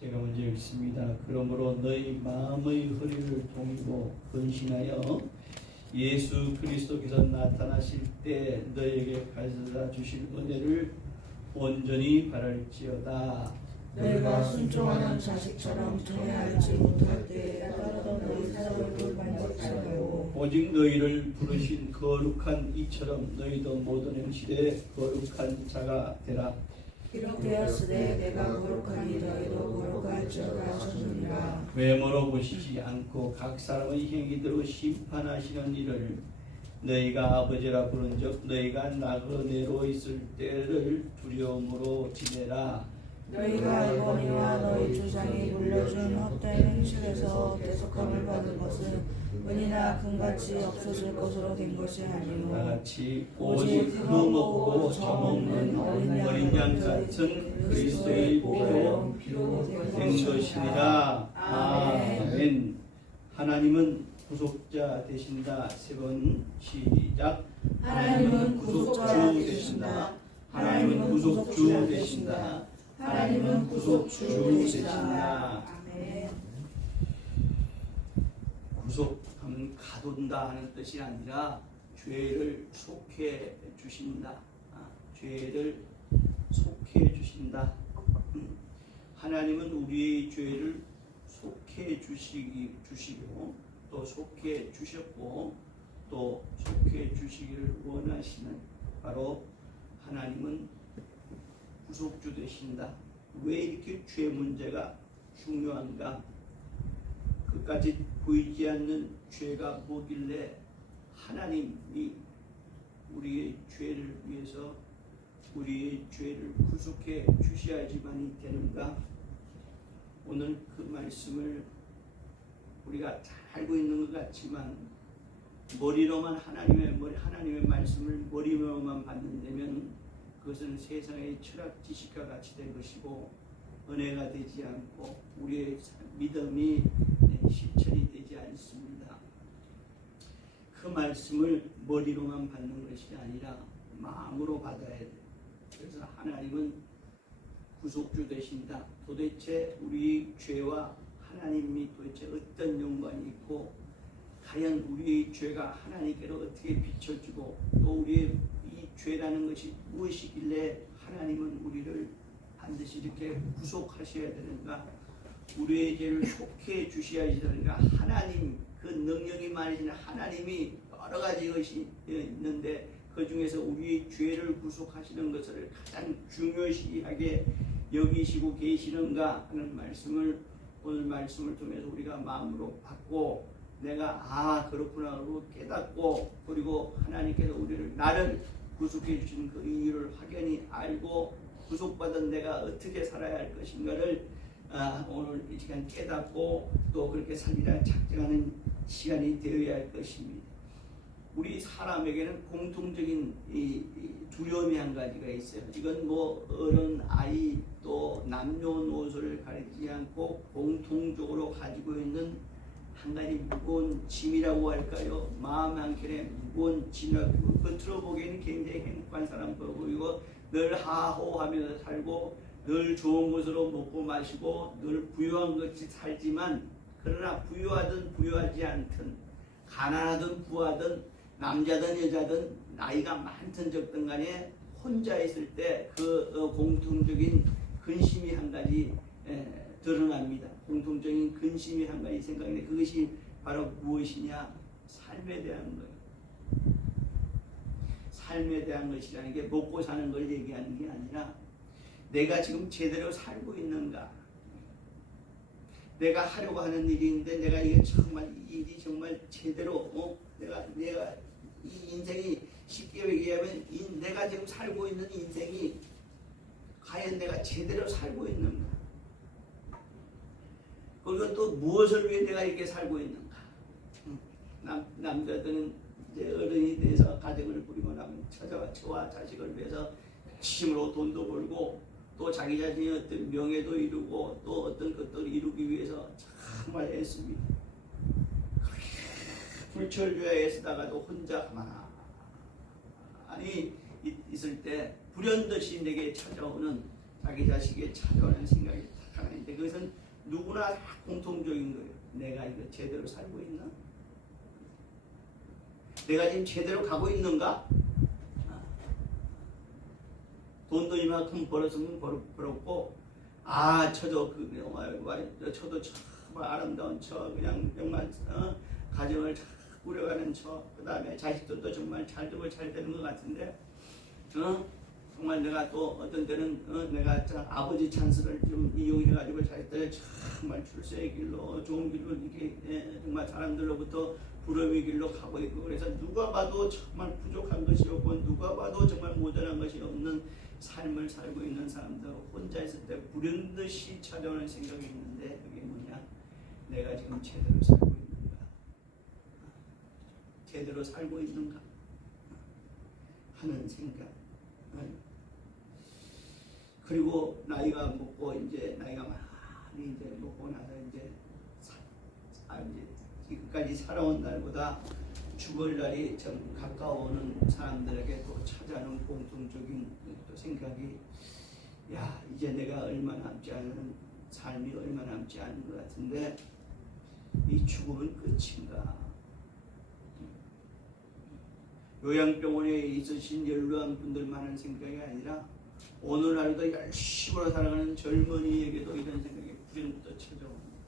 제가 먼저 읽습니다. 그러므로 너희 마음의 허리를 동이고 근신하여 예수 그리스도께서 나타나실 때 너희에게 가져다 주실 은혜를 온전히 바랄지어다. 너희가 순종하는 자식처럼 전해하지 못할 때 따르던 너희 사랑을 돌만지 말고 오직 너희를 부르신 거룩한 이처럼 너희도 모든 행실에 거룩한 자가 되라. 이렇게 되었으되 내가 거룩하니 너희도 거룩할지어다 하셨느니라. 외모로 보시지 않고 각 사람의 행위대로 심판하시는 이를 너희가 아버지라 부른즉 너희가 나그네로 있을 때를 두려움으로 지내라. 너희가 알거니와 너희 조상이 물려준 헛된 행실에서 대속함을 받은 것은 은이나 금같이 없어질 것으로 된 것이 아니요 나같이 오직 흠없고 점없는 어린 양 같은 그리스도의 피로 된 것이니라. 아멘. 하나님은 구속자 되신다. 세 번 시작. 하나님은 구속주 되신다. 하나님은 구속주 되신다. 하나님은 구속주 되신다. 아멘. 구속하면 가둔다 하는 뜻이 아니라 죄를 속해 주신다. 죄를 속해 주신다. 하나님은 우리의 죄를 속해 주시고 또 속해 주셨고 또 속해 주시기를 원하시는 바로 하나님은 구속주 되신다. 왜 이렇게 죄 문제가 중요한가? 그까지 보이지 않는 죄가 뭐길래 하나님이 우리의 죄를 위해서 우리의 죄를 구속해 주셔야지만이 되는가? 오늘 그 말씀을 우리가 잘 알고 있는 것 같지만 머리로만 하나님의 말씀을 머리로만 받는다면 그것은 세상의 철학 지식과 같이 된 것이고 은혜가 되지 않고 우리의 믿음이 실천이 되지 않습니다. 그 말씀을 머리로만 받는 것이 아니라 마음으로 받아야 돼요. 그래서 하나님은 구속주 되신다. 도대체 우리 죄와 하나님이 도대체 어떤 연관이 있고 과연 우리의 죄가 하나님께로 어떻게 비춰지고 또 우리의 이 죄라는 것이 무엇이길래 하나님은 우리를 반드시 이렇게 구속하셔야 되는가? 우리의 죄를 속해 주셔야 되는가? 하나님 그 능력이 많으신 하나님이 여러 가지 것이 있는데 그 중에서 우리의 죄를 구속하시는 것을 가장 중요시하게 여기시고 계시는가 하는 말씀을 오늘 말씀을 통해서 우리가 마음으로 받고 내가 그렇구나 하고 깨닫고 그리고 하나님께서 나를 구속해 주신 그 이유를 확연히 알고 구속받은 내가 어떻게 살아야 할 것인가를 오늘 이 시간 깨닫고 또 그렇게 살리라 작정하는 시간이 되어야 할 것입니다. 우리 사람에게는 공통적인 이 두려움이 한 가지가 있어요. 이건 뭐 어른, 아이 또 남녀노소를 가리지 않고 공통적으로 가지고 있는 한 가지 무거운 짐이라고 할까요? 마음 한켠에 무거운 짐이라고 겉으로 보기에는 굉장히 행복한 사람 보이고 늘 하호하면서 살고 늘 좋은 것으로 먹고 마시고 늘 부유한 것이 살지만 그러나 부유하든 부유하지 않든 가난하든 부하든 남자든 여자든 나이가 많든 적든 간에 혼자 있을 때 그 공통적인 근심이 한 가지 드러납니다. 공통적인 근심이 한 가지 생각인데 그것이 바로 무엇이냐? 삶에 대한 거예요. 삶에 대한 것이라는 게 먹고 사는 걸 얘기하는 게 아니라 내가 지금 제대로 살고 있는가? 내가 하려고 하는 일인데 내가 이게 정말 이 일이 정말 제대로 내가 이 인생이 쉽게 얘기하면 내가 지금 살고 있는 인생이 과연 내가 제대로 살고 있는가? 그리고 또 무엇을 위해 내가 이렇게 살고 있는가? 남자들은 이제 어른이 돼서 가정을 꾸리고 나면 저와 자식을 위해서 힘으로 돈도 벌고 또 자기 자신의 어떤 명예도 이루고 또 어떤 것들을 이루기 위해서 정말 애씁니다. 불철주야에 애쓰다가도 혼자 가만히 있을 때 불현듯이 내게 찾아오는 자기 자식이 찾아오는 생각이 딱 하는데 그것은 누구나 다 공통적인 거예요. 내가 이거 제대로 살고 있나? 내가 지금 제대로 가고 있는가? 돈도 이만큼 벌었으면 벌었고 저도 저도 정말 아름다운 그냥 정말 가정을 잘 꾸려가는 그 다음에 자식들도 정말 잘 되는 것 같은데 정말 내가 또 어떤 때는 내가 아버지 찬스를 좀 이용해가지고 자식들 정말 출세의 길로 좋은 길로 이렇게 정말 사람들로부터 부러움의 길로 가고 있고 그래서 누가 봐도 정말 부족한 것이 없고 누가 봐도 정말 모자란 것이 없는 삶을 살고 있는 사람들 혼자 있을 때 불현듯이 찾아오는 생각이 있는데 그게 뭐냐? 내가 지금 제대로 살고 있는가? 제대로 살고 있는가? 하는 생각. 그리고 나이가 먹고 이제 나이가 많이 이제 먹고 나서 이제 지금까지 살아온 날보다 죽을 날이 좀 가까워오는 사람들에게 또 찾아오는 공통적인 또 생각이 이제 내가 얼마 남지 않은 삶이 얼마 남지 않은 것 같은데 이 죽음은 끝인가? 요양병원에 있으신 연로한 분들만 하는 생각이 아니라 오늘날도 열심히 살아가는 젊은이에게도 이런 생각이 불현부터 찾아옵니다.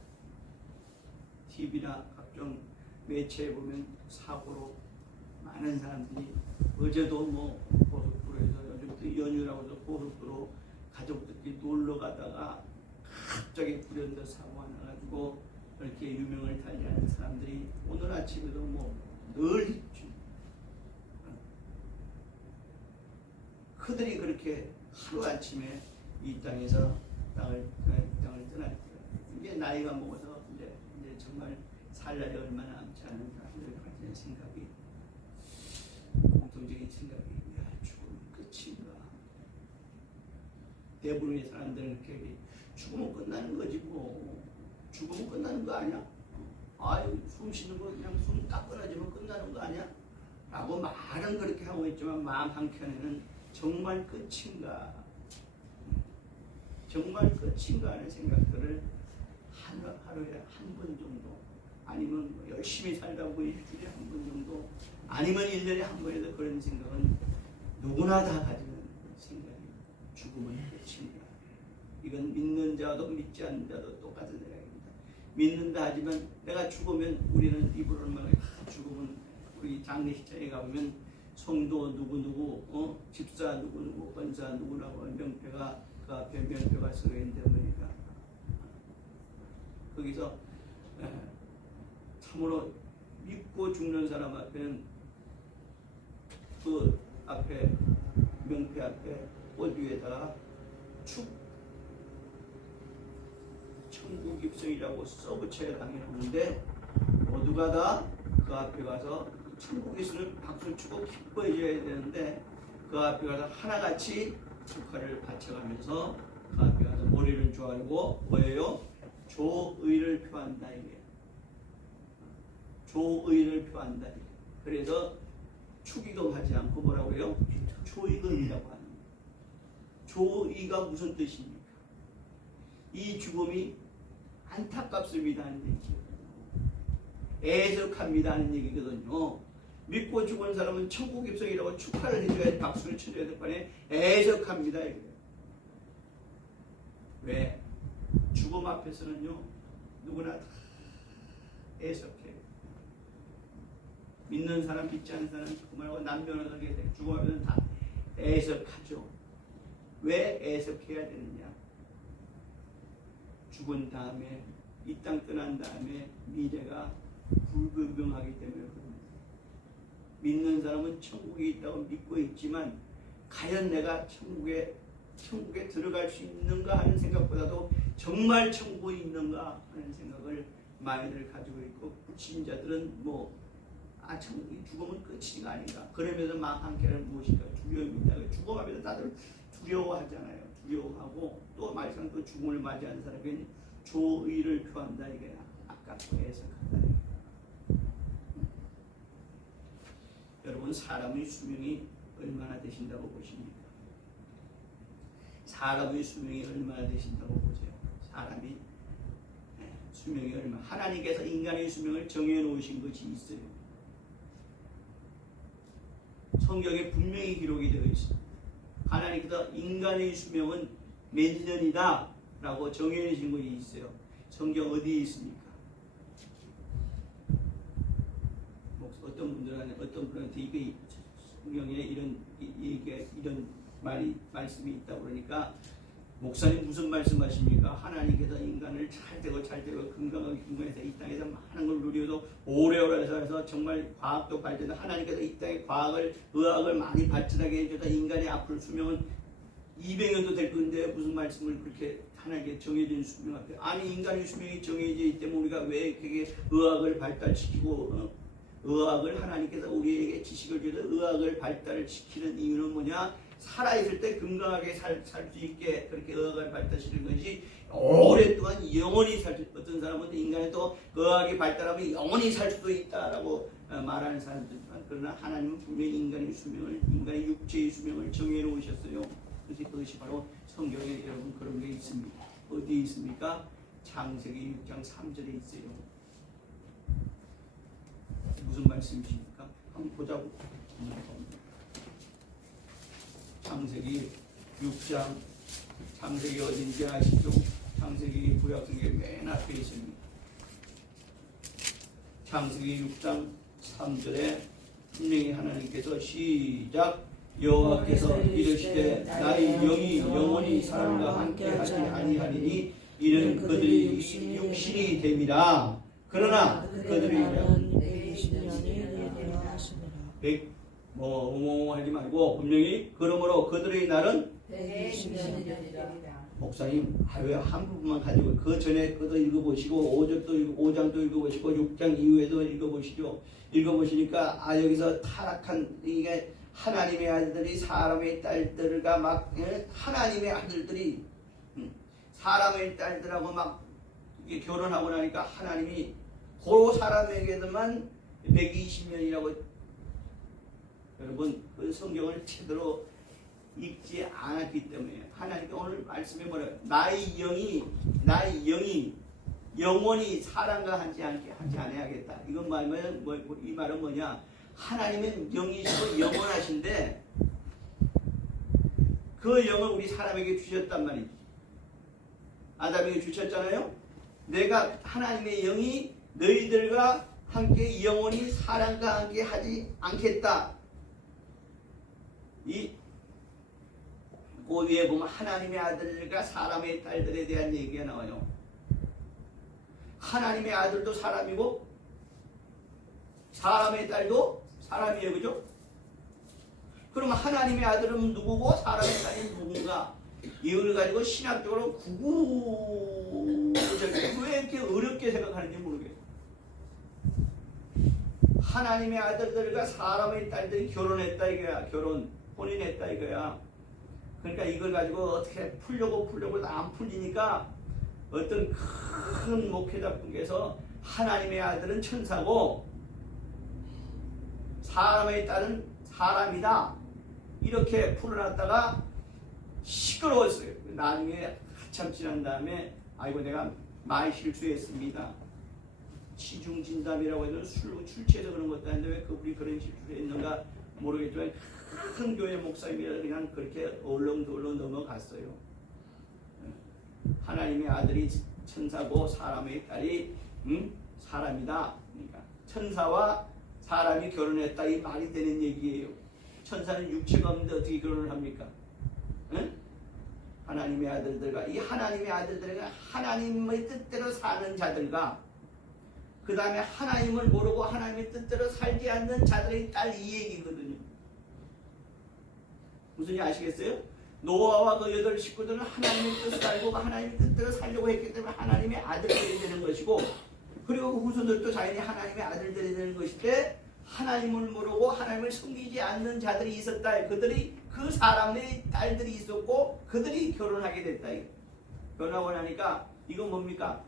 TV나 각종 매체에 보면 사고로 많은 사람들이 어제도 고속도로에서 요즘부터 연휴라고도 고속도로 가족들끼리 놀러 가다가 갑자기 불현듯 사고가 나가지고 그렇게 유명을 달리하는 사람들이 오늘 아침에도 늘 있죠. 그들이 그렇게 하루아침에 이 땅에서 땅을 떠날 때 이제 나이가 먹어서 이제 정말 살 날이 얼마 남지 않은 사람들을 가지는 생각이 공통적인 생각이 죽음은 끝인가? 대부분의 사람들은 이렇게 죽으면 끝나는 거지 죽으면 끝나는 거 아니야? 숨 쉬는 거 그냥 숨 딱 끊어지면 끝나는 거 아니야? 라고 말은 그렇게 하고 있지만 마음 한켠에는 정말 끝인가? 정말 끝인가 하는 생각들을 하루에 한 번 정도 아니면 열심히 살다 보고 일주일에 한 번 정도 아니면 1년에 한 번에도 그런 생각은 누구나 다 가지는 생각이에요. 죽음은 끝인가? 이건 믿는 자도 믿지 않는 자도 똑같은 생각입니다. 믿는다 하지만 내가 죽으면 우리는 입으로 말해 죽으면 우리 장례식장에 가보면 성도 누구누구 집사 누구누구 권사 누구라고 명패가 그 앞에 명패가 써 있는데 보니까 거기서 참으로 믿고 죽는 사람 앞에는 그 앞에 명패 앞에 꽃 위에다가 천국 입성이라고 써붙여야 당연한데 모두가 다 그 앞에 가서 천국 입성을 박수 치고 기뻐해줘야 되는데 그 앞에 가서 하나같이 축하를 바쳐가면서 그 앞에 가서 머리를 조아리고 뭐예요? 조의를 표한다 이게. 조의를 표한다 이게. 그래서 축의금하지 않고 뭐라고요? 조의금이라고 하는 거예요. 조의가 무슨 뜻입니까? 이 죽음이 안타깝습니다 하는 얘기예요. 애석합니다 하는 얘기거든요. 믿고 죽은 사람은 천국 입성이라고 축하를 해줘야 박수를 쳐줘야 될 판에 애석합니다 이거예요. 왜? 죽음 앞에서는요 누구나 다 애석해요. 믿는 사람 믿지 않는 사람 그말하고 남녀노소하게 돼. 죽음 앞에서는 다 애석하죠. 왜 애석해야 되느냐? 죽은 다음에 이 땅 떠난 다음에 미래가 불분명하기 때문에 그럽니다. 믿는 사람은 천국에 있다고 믿고 있지만 과연 내가 천국에 들어갈 수 있는가 하는 생각보다도 정말 천국에 있는가 하는 생각을 많이들 가지고 있고 불신자들은 천국이 죽음은 끝이가 아닌가 그러면서 마음 한켠에는 무엇인가 두려움입니다. 죽음 앞에서 다들 두려워하잖아요. 두려워하고 또 막상 또 죽음을 맞이하는 사람에게는 조의를 표한다 이거야. 아깝고 애석하다. 여러분 사람의 수명이 얼마나 되신다고 보십니까? 사람의 수명이 얼마나 되신다고 보세요. 사람이 수명이 얼마. 하나님께서 인간의 수명을 정해 놓으신 것이 있어요. 성경에 분명히 기록이 되어 있습니다. 하나님께서 인간의 수명은 몇 년이다 라고 정해 놓으신 것이 있어요. 성경 어디에 있습니까? 어떤 분한테 이게 성경에 이런 말씀이 있다 그러니까 목사님 무슨 말씀하십니까? 하나님께서 인간을 잘 되고 건강하게 건강해서 이 땅에서 많은 걸 누려도 오래오래 살아서 정말 과학도 발전해서 하나님께서 이 땅에 의학을 많이 발전하게 해줘서 인간의 앞으로 수명은 200년도 될 건데 무슨 말씀을 그렇게 하나님께 정해진 수명 앞에 아니 인간의 수명이 정해져 있기 때문에 우리가 왜 그게 의학을 발달시키고 의학을 하나님께서 우리에게 지식을 줘서 의학을 발달을 시키는 이유는 뭐냐? 살아있을 때 건강하게 살 수 있게 그렇게 의학을 발달시키는 것이 오랫동안 영원히 어떤 사람은 인간이 또 의학이 발달하면 영원히 살 수도 있다라고 말하는 사람들이지만 그러나 하나님은 분명히 인간의 육체의 수명을 정해 놓으셨어요. 그것이 바로 성경에 여러분 그런 게 있습니다. 어디에 있습니까? 창세기 6장 3절에 있어요. 무슨 말씀이십니까? 한번 보자고. 창세기 6장, 창세기 어딘지 아시죠? 창세기 구약성경에 맨 앞에 있습니다. 창세기 6장 3절에 분명히 하나님께서 시작 여호와께서 이르시되 나의 영이 영원히 사람과 함께하지 아니하리니 이는 그들이 육신이 됨이라. 그러나 그들이 120년이 되려 하시니라. 하지 말고 분명히 그러므로 그들의 날은 120년이 되리라. 목사님 왜 한 부분만 가지고 그 전에 그도 읽어보시고 5장도 읽어보시고 6장 이후에도 읽어보시니까 여기서 타락한 이게 하나님의 아들들이 사람의 딸들과 막 하나님의 아들들이 사람의 딸들하고 막 결혼하고 나니까 하나님이 그 사람에게만 120년이라고 여러분 그 성경을 제대로 읽지 않았기 때문에 하나님께 오늘 말씀에 뭐래요? 나의 영이 영원히 사람과 하지 않아야겠다. 이건 말하면 이 말은 뭐냐? 하나님은 영이시고 영원하신데 그 영을 우리 사람에게 주셨단 말이지. 아담에게 주셨잖아요. 내가 하나님의 영이 너희들과 함께 영원히 사람과 함께 하지 않겠다. 그 위에 보면 하나님의 아들과 사람의 딸들에 대한 얘기가 나와요. 하나님의 아들도 사람이고 사람의 딸도 사람이에요. 그죠? 그러면 하나님의 아들은 누구고 사람의 딸이 누군가? 이걸 가지고 신학적으로 왜 이렇게 어렵게 생각하는지 모르겠어요. 하나님의 아들들과 사람의 딸들이 결혼했다 이거야. 혼인했다 이거야. 그러니까 이걸 가지고 어떻게 풀려고 안 풀리니까 어떤 큰 목회자분께서 하나님의 아들은 천사고 사람의 딸은 사람이다 이렇게 풀어놨다가 시끄러웠어요. 나중에 한참 지난 다음에 아이고 내가 많이 실수했습니다. 치중진담이라고 해서 술 취해서 그런 것도 아닌데 왜 그분이 그런 실수를 했는가 모르겠지만 큰 교회 목사님이라 그냥 그렇게 얼렁덜렁 넘어갔어요. 하나님의 아들이 천사고 사람의 딸이 사람이다. 그러니까 천사와 사람이 결혼했다 이 말이 되는 얘기예요. 천사는 육체가 없는데 어떻게 결혼을 합니까? 하나님의 아들들과 이 하나님의 아들들과 하나님의 뜻대로 사는 자들과 그 다음에 하나님을 모르고 하나님의 뜻대로 살지 않는 자들의 딸 이 얘기거든요. 무슨 일 아시겠어요? 노아와 그 8 식구들은 하나님의 뜻을 알고 하나님의 뜻대로 살려고 했기 때문에 하나님의 아들들이 되는 것이고 그리고 그 후손들도 자연히 하나님의 아들들이 되는 것인데 하나님을 모르고 하나님을 섬기지 않는 자들이 있었다. 그들이 그 사람의 딸들이 있었고 그들이 결혼하게 됐다. 결혼하고 나니까 이건 뭡니까?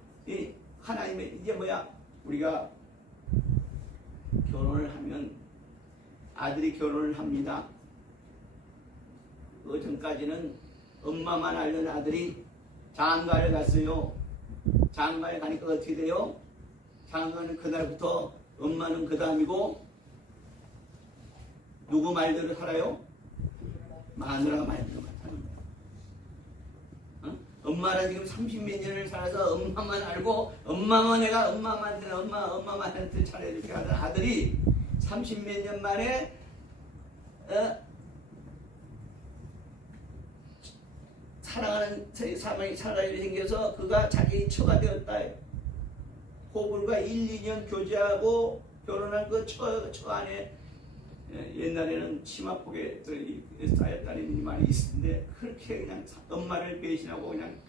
하나님의 이제 뭐야? 우리가 결혼을 하면 아들이 결혼을 합니다. 그 전까지는 엄마만 알던 아들이 장가를 갔어요. 장가에 가니까 어떻게 돼요? 장가는 그날부터 엄마는 그 다음이고 누구 말대로 살아요? 마누라 말대로만 사는 거예요. 어? 엄마는 지금 30몇 년을 살아서 엄마만 알고 내가 엄마한테 차려줄게 하던 아들이 30몇 년 만에 사랑하는 사람이 생겨서 그가 자기 처가 되었다. 호불과 1, 2년 교제하고 결혼한 그 처 안에 옛날에는 치마폭에 쌓였다는 일이 많이 있었는데 그렇게 그냥 엄마를 배신하고 그냥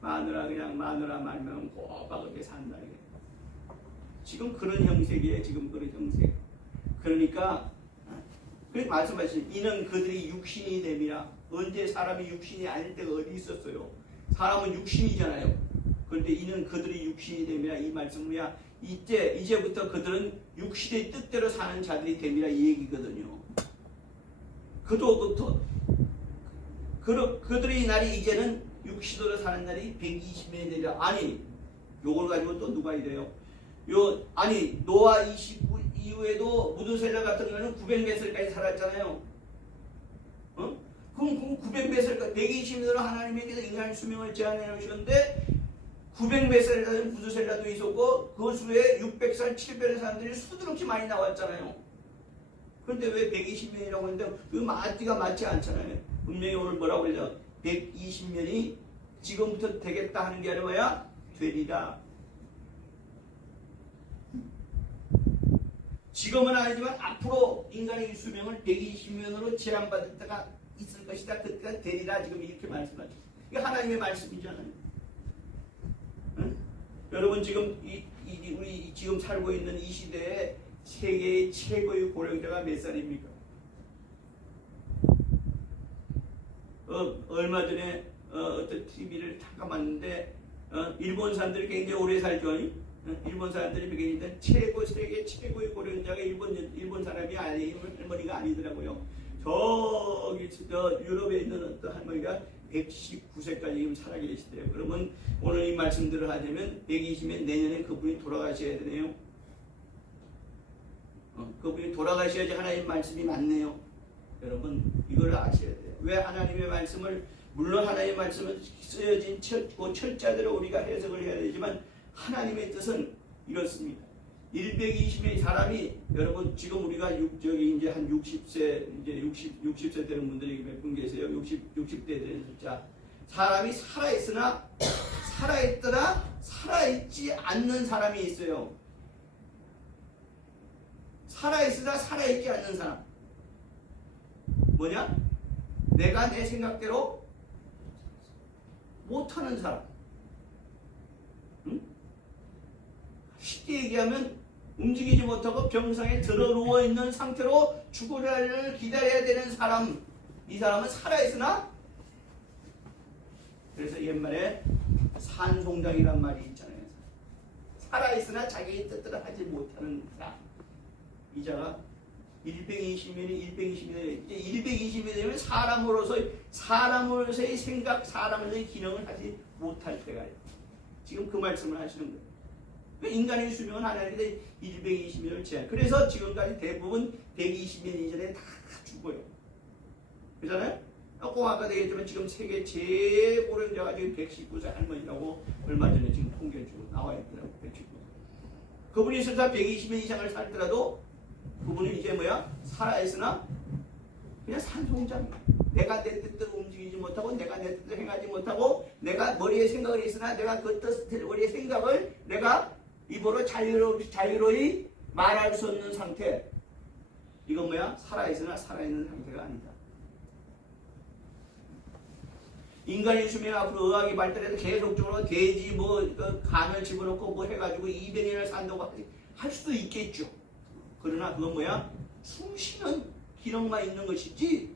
마누라 말면 꼬박하게 산다. 지금 그런 형색이에요. 지금 그런 형색. 그러니까 그렇게 말씀하신 이는 그들이 육신이 됨이라. 언제 사람이 육신이 아닐 때가 어디 있었어요? 사람은 육신이잖아요. 그런데 이는 그들이 육신이 됨이라 이 말씀은 뭐야? 이제부터 그들은 육신의 뜻대로 사는 자들이 됨이라 이 얘기거든요. 그들의 날이 이제는 육신으로 사는 날이 120년이 되리라. 아니, 요걸 가지고 또 누가 이래요? 노아 29 이후에도 무두셀라 같은 경우는 900몇살까지 살았잖아요. 어? 그럼 900몇살까지 120년으로 하나님께서 인간의 수명을 제한해 놓으셨는데 900몇살에 사는 무두셀라도 있었고 그 수에 600살, 700살 사람들이 수두룩이 많이 나왔잖아요. 그런데 왜 120년이라고 했는데 그 맞지가 맞지 않잖아요. 분명히 오늘 뭐라고 그러죠? 120년이 지금부터 되겠다 하는 게 아니라 뭐야? 되리라. 지금은 아니지만 앞으로 인간의 수명을 120년으로 제한받을 때가 있을 것이다. 그때가 되리라. 지금 이렇게 말씀하죠. 이게 하나님의 말씀이잖아요. 응? 여러분 지금 우리 지금 살고 있는 이 시대에 세계의 최고의 고령자가 몇 살입니까? 얼마 전에 어떤 TV를 잠깐 봤는데 일본 사람들이 굉장히 오래 살죠. 일본 사람들이 얘기했는데 세계 최고의 고령자가 일본 사람이 아니에요. 할머니가 아니더라고요. 저기 유럽에 있는 어떤 할머니가 119세까지 지금 살아계시대요. 그러면 오늘 이 말씀들을 하자면 120년 내년에 그분이 돌아가셔야 되네요. 그분이 돌아가셔야지 하나님 말씀이 맞네요. 여러분 이걸 아셔야 돼요. 왜 하나님의 말씀을 물론 하나님의 말씀은 쓰여진 철자대로 우리가 해석을 해야 되지만 하나님의 뜻은 이렇습니다. 120명의 사람이 여러분 지금 우리가 이제 한 60세 이제 60세 되는 분들이 몇 분 계세요. 60대 되는 숫자. 사람이 살아있으나 살아있지 않는 사람이 있어요. 살아있으나 살아있지 않는 사람. 뭐냐? 내가 내 생각대로 못하는 사람. 응? 쉽게 얘기하면 움직이지 못하고 병상에 들어 누워 있는 상태로 죽으를 기다려야 되는 사람. 이 사람은 살아있으나 그래서 옛말에 산송장이란 말이 있잖아요. 살아있으나 자기의 뜻대로 하지 못하는 사람. 이 자가 120년이 120년이 되면 사람으로서의 생각, 사람으로서의 기능을 하지 못할 때가 있어요. 지금 그 말씀을 하시는 거예요. 인간의 수명은 하나님께 120년을 제한. 그래서 지금까지 대부분 120년 이전에 다 죽어요. 그렇잖아요? 꼭 아까 얘기했지만 지금 세계 최고령자가 지금 119세 할머니라고 얼마 전에 지금 통계적으로 나와 있더라고요. 119세. 그분이 설사 120년 이상을 살더라도 그분은 이제 뭐야? 살아있으나 그냥 산송장이야. 내가 내 뜻대로 움직이지 못하고 내가 내 뜻대로 행하지 못하고 내가 머리에 생각을 있으나 내가 그 머리의 생각을 내가 입으로 자유로이 말할 수 없는 상태. 이건 뭐야? 살아있으나 살아있는 상태가 아니다. 인간의 수명 앞으로 의학이 발달해서 계속적으로 돼지 간을 집어넣고 뭐 해가지고 200년을 산다고 할 수도 있겠죠. 그러나 그건 뭐야? 숨쉬는 기능만 있는 것이지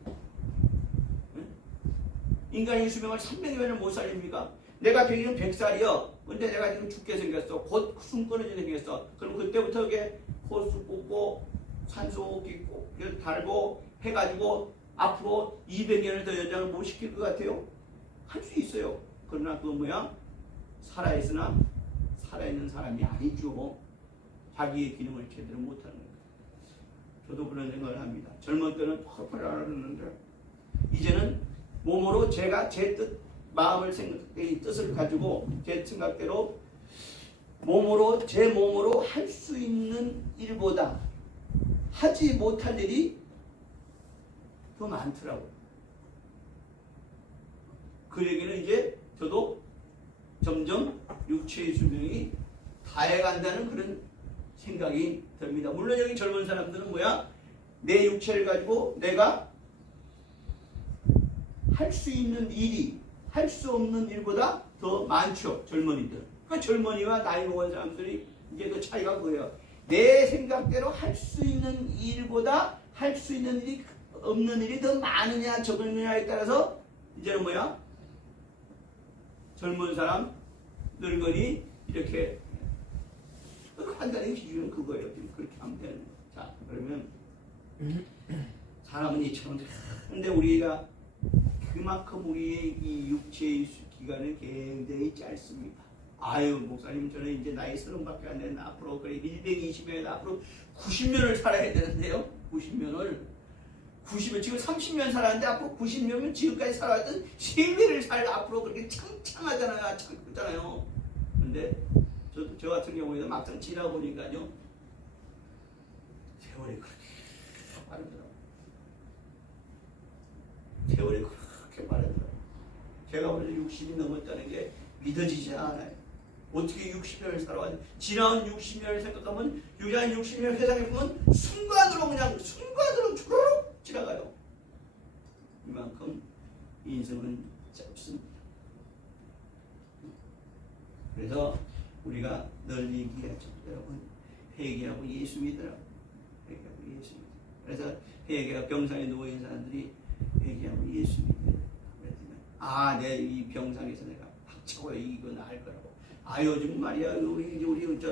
인간의 수명을 300년을 못 살립니까? 내가 100살이요. 근데 내가 지금 죽게 생겼어. 곧 숨 끊어지게 생겼어. 그럼 그때부터 이게 호수 뽑고 산소호흡기 달고 해가지고 앞으로 200년을 더 연장을 못 시킬 것 같아요? 할 수 있어요. 그러나 그건 뭐야? 살아있으나 살아있는 사람이 아니죠. 자기의 기능을 제대로 못하는 거예요. 저도 그런 생각을 합니다. 젊은 때는 펄펄 알았는데 이제는 몸으로 제가 제 뜻, 마음을 생각의 뜻을 가지고 제 생각대로 몸으로 제 몸으로 할 수 있는 일보다 하지 못할 일이 더 많더라고요. 그 얘기는 이제 저도 점점 육체의 수명이 다해간다는 그런 생각이 듭니다. 물론 여기 젊은 사람들은 뭐야? 내 육체를 가지고 내가 할 수 있는 일이 할 수 없는 일보다 더 많죠. 젊은이들. 그 젊은이와 나이 먹은 사람들이 이제 그 차이가 뭐예요? 내 생각대로 할 수 있는 일보다 할 수 있는 일이 없는 일이 더 많으냐 적느냐에 따라서 이제는 뭐야? 젊은 사람, 늙은이 이렇게 판단의 기준은 그거예요. 그렇게 하면 되는 거예요. 자, 그러면 사람은 이처럼 근데 우리가 그만큼 우리의 이 육체의 기간은 굉장히 짧습니다. 아유 목사님 저는 이제 나이 30밖에 안 됐는데 앞으로 그래 120년 앞으로 90년을 살아야 되는데요. 90년을 지금 30년 살았는데 앞으로 90년은 지금까지 살아왔던 3배를 살 앞으로 그렇게 창창하잖아요. 창잖아요. 근데 저 같은 경우에는 막상 지나고 보니까요. 세월이 그렇게 빠르더라고요. 세월이 그렇게 빠르더라고요. 제가 벌써 60이 넘었다는 게 믿어지지 않아요. 어떻게 60년을 살아왔는지 지나온 60년을 생각하면 지난 60년 회상해 보면 순간으로 주르륵 지나가요. 이만큼 인생은 짧습니다. 그래서 우리가 늘 얘기하죠. 여러분 회개하고 예수 믿으라고. 회개하고 예수 믿으라고. 그래서 회개가 병상에 누워있는 사람들이 회개하고 예수 믿으라고. 아, 내 이 병상에서 내가 박차고 이거 나을 거라고. 아, 요즘 말이야 우리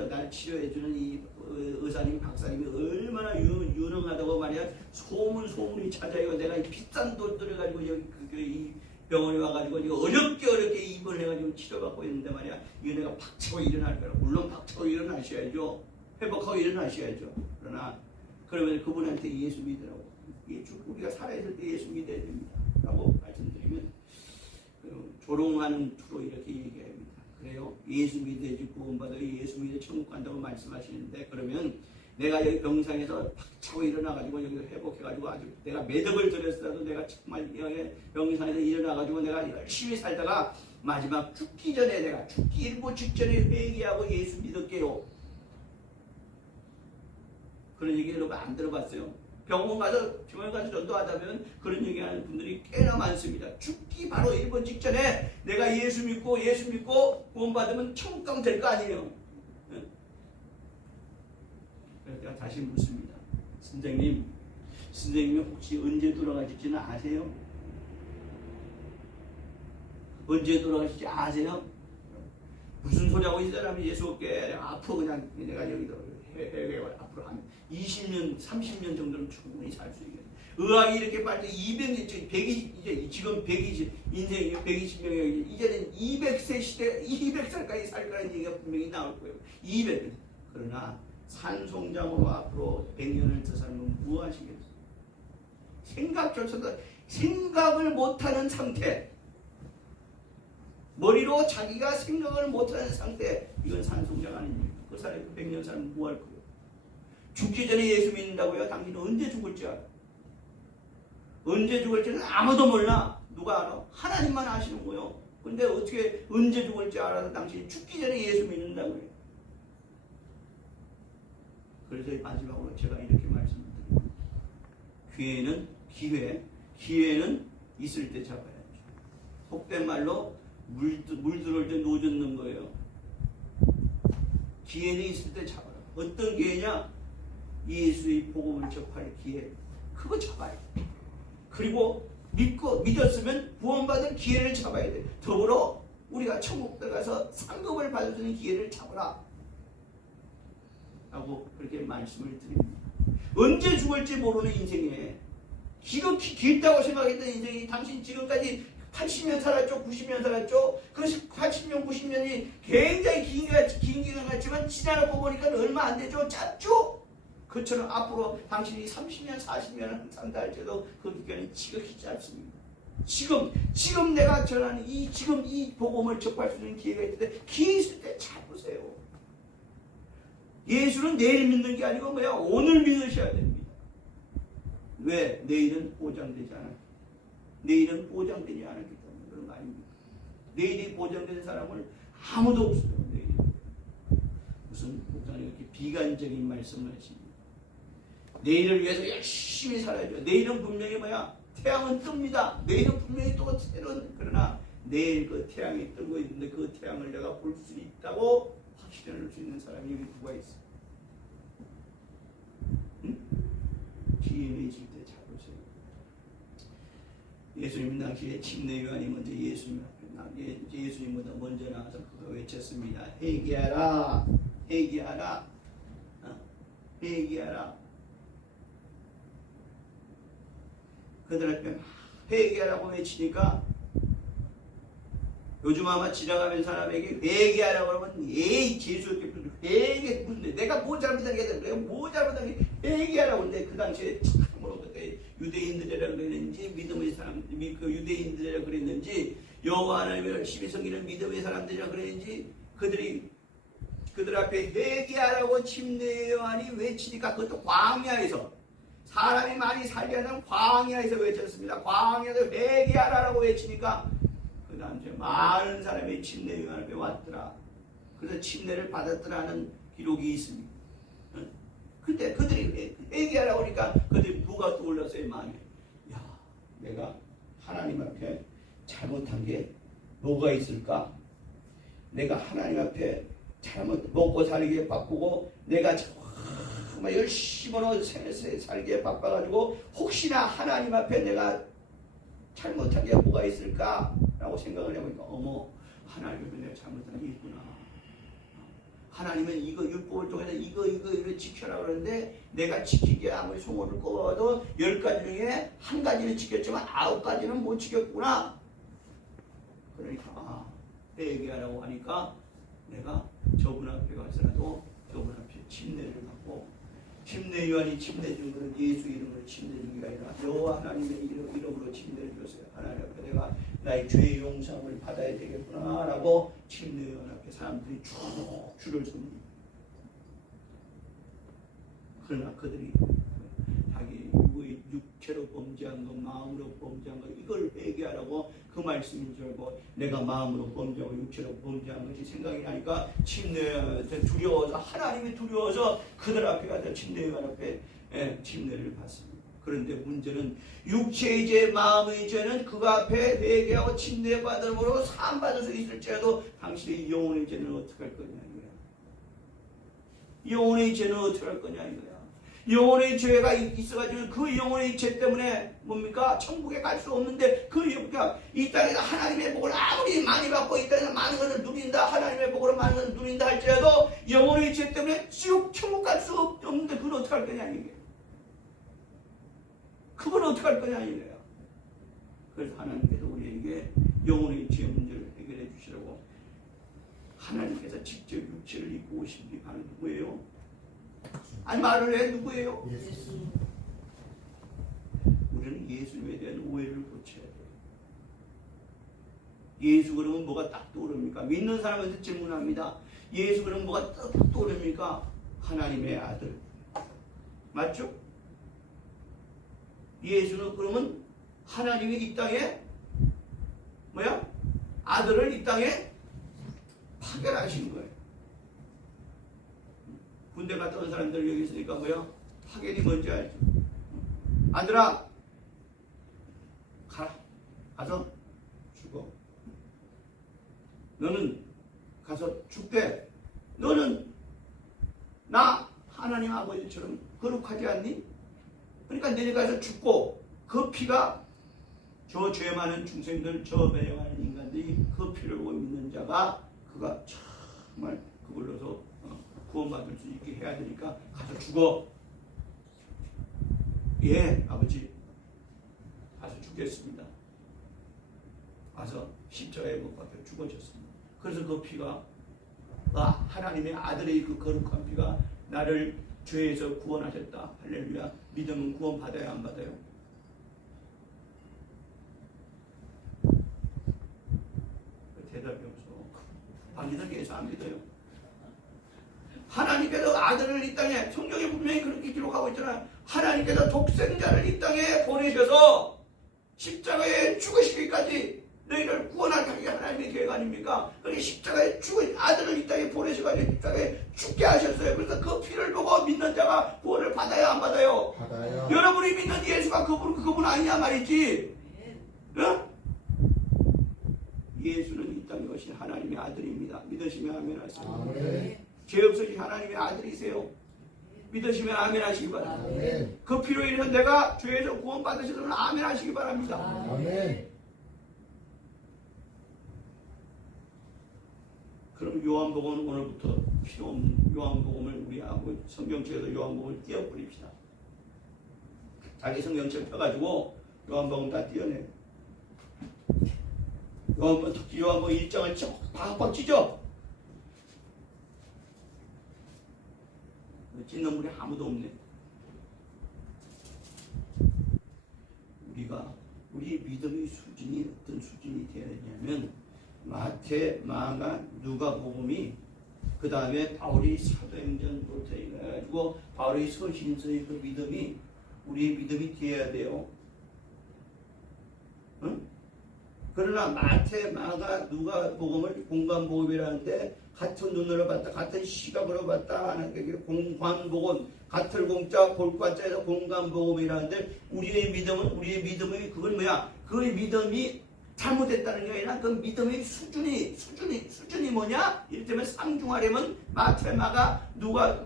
날 치료해주는 이 의사님 박사님이 얼마나 유능하다고 말이야. 소문이 찾아요. 내가 이 비싼 돈 들여가지고 여기 이 병원에 와가지고 이거 어렵게 입원해가지고 치료받고 있는데 말이야. 이거 내가 박차고 일어날 거라고. 물론 박차고 일어나셔야죠. 회복하고 일어나셔야죠. 그러면 그분한테 예수 믿으라고. 우리가 살아있을 때 예수 믿어야 됩니다. 라고 말씀드리면 조롱하는 투로 이렇게 얘기합니다. 그래요? 예수 믿어야지 구원받아 예수 믿어 천국 간다고 말씀하시는데 그러면 내가 여기 병상에서 박차고 일어나가지고 여기 회복해가지고 아주 내가 매듭을 들였어도 내가 정말 여기 병상에서 일어나가지고 내가 열심히 살다가 마지막 죽기 전에 내가 죽기 일보 직전에 회개하고 예수 믿을게요. 그런 얘기 여러분 안 들어봤어요? 병원 가서 전도하다 보면 그런 얘기하는 분들이 꽤나 많습니다. 죽기 바로 1분 직전에 내가 예수 믿고 구원받으면 천국 가면 될 거 아니에요. 그래서 제가 다시 묻습니다. 선생님이 혹시 언제 돌아가실지는 아세요? 언제 돌아가실지 아세요? 무슨 소리하고 이 사람이 예수 없게 앞으로 그냥 내가 여기도 앞으로 한 20년, 30년 정도는 충분히 살 수 있겠어요. 의학이 이렇게 빨리 200년, 120, 이제 지금 120, 인생이 120명이 이제는 200세 시대, 200살까지 살 거라는 얘기가 분명히 나올 거예요. 200. 그러나 산송장으로 앞으로 100년을 더 살면 뭐 하시겠어요? 생각조차도 생각을 못하는 상태. 머리로 자기가 생각을 못하는 상태. 이건 산송장 아닙니까? 그 사람이 100년 살면 뭐 할 거예요? 죽기 전에 예수 믿는다고요? 당신은 언제 죽을지 알아? 언제 죽을지는 아무도 몰라. 누가 알아? 하나님만 아시는 거예요. 근데 어떻게 언제 죽을지 알아서 당신이 죽기 전에 예수 믿는다고요? 그래서 마지막으로 제가 이렇게 말씀드립니다. 기회는 있을 때 잡아야죠. 속된 말로 물 들어올 때 노젓는 거예요. 기회는 있을 때 잡아라. 어떤 기회냐? 예수의 복음을 접할 기회. 그거 잡아야 돼. 그리고 믿었으면 구원받을 기회를 잡아야 돼. 더불어 우리가 천국 들어가서 상급을 받을 수 있는 기회를 잡아라. 라고 그렇게 말씀을 드립니다. 언제 죽을지 모르는 인생에 지극히 길다고 생각했던 인생이 당신 지금까지 80년 살았죠? 90년 살았죠? 그 80년, 90년이 굉장히 긴 기간 같지만 지나고 보니까 얼마 안 되죠? 짧죠? 그처럼 앞으로 당신이 30년, 40년을 산다 할지라도 그 기간이 지극히 짧습니다. 지금 내가 전하는 지금 이 복음을 접할 수 있는 기회가 있을 때 기회 있을 때 잘 보세요. 예수는 내일 믿는 게 아니고 뭐야? 오늘 믿으셔야 됩니다. 왜? 내일은 보장되지 않았기 때문에. 내일은 보장되지 않았기 때문에 그런 거 아닙니까? 내일이 보장되는 사람은 아무도 없어요. 내일이. 무슨 목사님 이렇게 비관적인 말씀을 하십니다. 내일을 위해서 열심히 살아야죠. 내일은 분명히 뭐야? 태양은 뜹니다. 내일은 분명히 또 새로운, 그러나 내일 그 태양이 뜨고 있는데 그 태양을 내가 볼 수 있다고 확신할 수 있는 사람이 누가 있어? 응? 기회해질 때 잘 보세요. 예수님 당시에 침례 요한이 먼저 예수님보다 먼저 나와서 그거 외쳤습니다. 회개하라, 회개하라, 회개하라. 그들 앞에 회개하라고 외치니까 요즘 아마 지나가는 사람에게 회개하라고 그러면 에이 재수없게 회개 무슨 내가 뭐 잘못한 게 내가 뭐 잘못한 게 회개하라고 근데 그 당시에 참으로 그때 유대인들이라 그랬는지 믿음의 사람 그 유대인들이라 그랬는지 여호와 하나님을 열심히 섬기는 믿음의 사람들이라 그랬는지 그들 앞에 회개하라고 침례 요한이 외치니까 그것도 광야에서 사람이 많이 살게 하는 광야에서 외쳤습니다. 광야에서 회개하라고 외치니까 그 다음에 많은 사람이 침례 요한 앞에 왔더라. 그래서 침례를 받았더라는 기록이 있습니다. 근데 그들이 회개하라고 하니까 그들이 누가 떠올랐어요? 많이. 야, 내가 하나님 앞에 잘못한 게 뭐가 있을까? 내가 하나님 앞에 잘못 먹고 살기에 바쁘고 내가 정말 열심히 살기에 바빠가지고 혹시나 하나님 앞에 내가 잘못한 게 뭐가 있을까? 라고 생각을 해보니까 어머 하나님 앞에 내가 잘못한 게 있구나. 하나님은 이거 율법을 통해서 이거 지켜라 그러는데 내가 지키기에 아무리 소모를 꺼도 10가지 중에 한 가지는 지켰지만 9가지는 못 지켰구나. 그러니까 회개하라고 하니까 내가 저분 앞에 가서라도 저분 앞에 침례를 받고 침례 요한이 침례 준 것은 예수 이름으로 침례 준 게 아니라 여호와 하나님의 이름으로 침례를 줬어요. 하나님 앞에 내가 나의 죄의 용서함을 받아야 되겠구나라고 침례 요한 앞에 사람들이 쭉 줄을 섭니다. 그러나 그들이 자기 육체로 범죄한 것, 마음으로 범죄한 것 이걸 회개하라고 그 말씀인 줄 알고 내가 마음으로 범죄하고 육체로 범죄한 것이 생각이 나니까 침례한테 두려워서 하나님이 두려워서 그들 앞에 가서 침례 요한 앞에 침례를 받습니다. 그런데 문제는 육체의 죄, 마음의 죄는 그 앞에 회개하고 침례 받음으로 사함 받을 수 있을지라도 당신의 영혼의 죄는 어떻게 할 거냐 이거야. 영혼의 죄는 어떻게 할 거냐 이거야. 영혼의 죄가 있어가지고 그 영혼의 죄 때문에 뭡니까? 천국에 갈 수 없는데 이 땅에서 하나님의 복을 아무리 많이 받고 이 땅에서 많은 것을 누린다 하나님의 복으로 많은 것을 누린다 할지라도 영혼의 죄 때문에 지옥 천국 갈 수 없는데 그건 어떻게 할 거냐 이게. 그건 어떻게 할 거냐 이거야. 그래서 하나님께서 우리에게 영혼의 죄 문제를 해결해 주시라고 하나님께서 직접 육체를 입고 오신 게 바로 누구예요? 아니 말을 해 누구예요? 예수. 우리는 예수님에 대한 오해를 고쳐야 돼요. 예수 그러면 뭐가 딱 떠오릅니까? 믿는 사람한테 질문합니다. 예수 그러면 뭐가 딱 떠오릅니까? 하나님의 아들. 맞죠? 예수는 그러면 하나님이 이 땅에 뭐야? 아들을 이 땅에 파견하신 거예요. 군대 갔다 온 사람들 여기 있으니까 뭐야? 파견이 뭔지 알죠? 아들아 가라. 가서 죽어. 너는 가서 죽되 너는 나 하나님 아버지처럼 거룩하지 않니? 그러니까 내려가서 죽고 그 피가 저 죄 많은 중생들 저 배려하는 인간들이 그 피를 믿는 자가 그가 정말 그걸로서 구원받을 수 있게 해야 되니까 가서 죽어. 예 아버지. 죽겠습니다. 와서 십자가에 못 박혀 죽어졌습니다. 그래서 그 피가 하나님의 아들의 그 거룩한 피가 나를 죄에서 구원하셨다. 할렐루야. 믿으면 구원 받아야 안 받아요? 대답이 없어. 믿어서 안 믿어요. 하나님께서 아들을 이 땅에, 성경에 분명히 그렇게 기록하고 있잖아요. 하나님께서 독생자를 이 땅에 보내셔서 십자가에 죽으시기까지 너희를 구원하기 하나님의 계획 아닙니까? 그러니 십자가에 죽은 아들을 이 땅에 보내셔가지고 십자가에 죽게 하셨어요. 그래서 그 피를 보고 믿는 자가 구원을 받아야 안 받아요? 받아요. 여러분이 믿는 예수가 그분 아니냐 말이지. 어? 예수는 이 땅에 오신 하나님의 아들입니다. 믿으시면 아멘 하세요. 아멘. 죄 없으신 하나님의 아들이세요. 믿으시면 아멘 하시기 바랍니다. 아멘. 그 피로 인해서 내가 죄에서 구원 받으시면 아멘 하시기 바랍니다. 아멘. 그럼 요한복음은 오늘부터 필요 없는 요한복음을 우리하고 성경책에서 요한복음을 띄어버립시다. 자기 성경책 펴가지고 요한복음 다 띄어내. 요한복음 특히 요한복음 1장을 팍팍 찢어. 찢는 분이 아무도 없네. 우리 믿음의 수준이 어떤 수준이 되어야 되냐면 마태, 마가, 누가복음이 그 다음에 바울이 사도행전부터 해가지고 바울의 서신서의 그 믿음이 우리의 믿음이 되어야 돼요. 응? 그러나 마태, 마가, 누가복음을 공관복음이라는데 같은 눈으로 봤다, 같은 시각으로 봤다 하는 게 공관복음, 같은 공자, 골관자에서 공관복음이라는데 우리의 믿음의 그건 뭐야? 그의 믿음이 잘못됐다는 게 아니라 그 믿음의 수준이 뭐냐? 이를테면 상중하려면 마태, 마가, 누가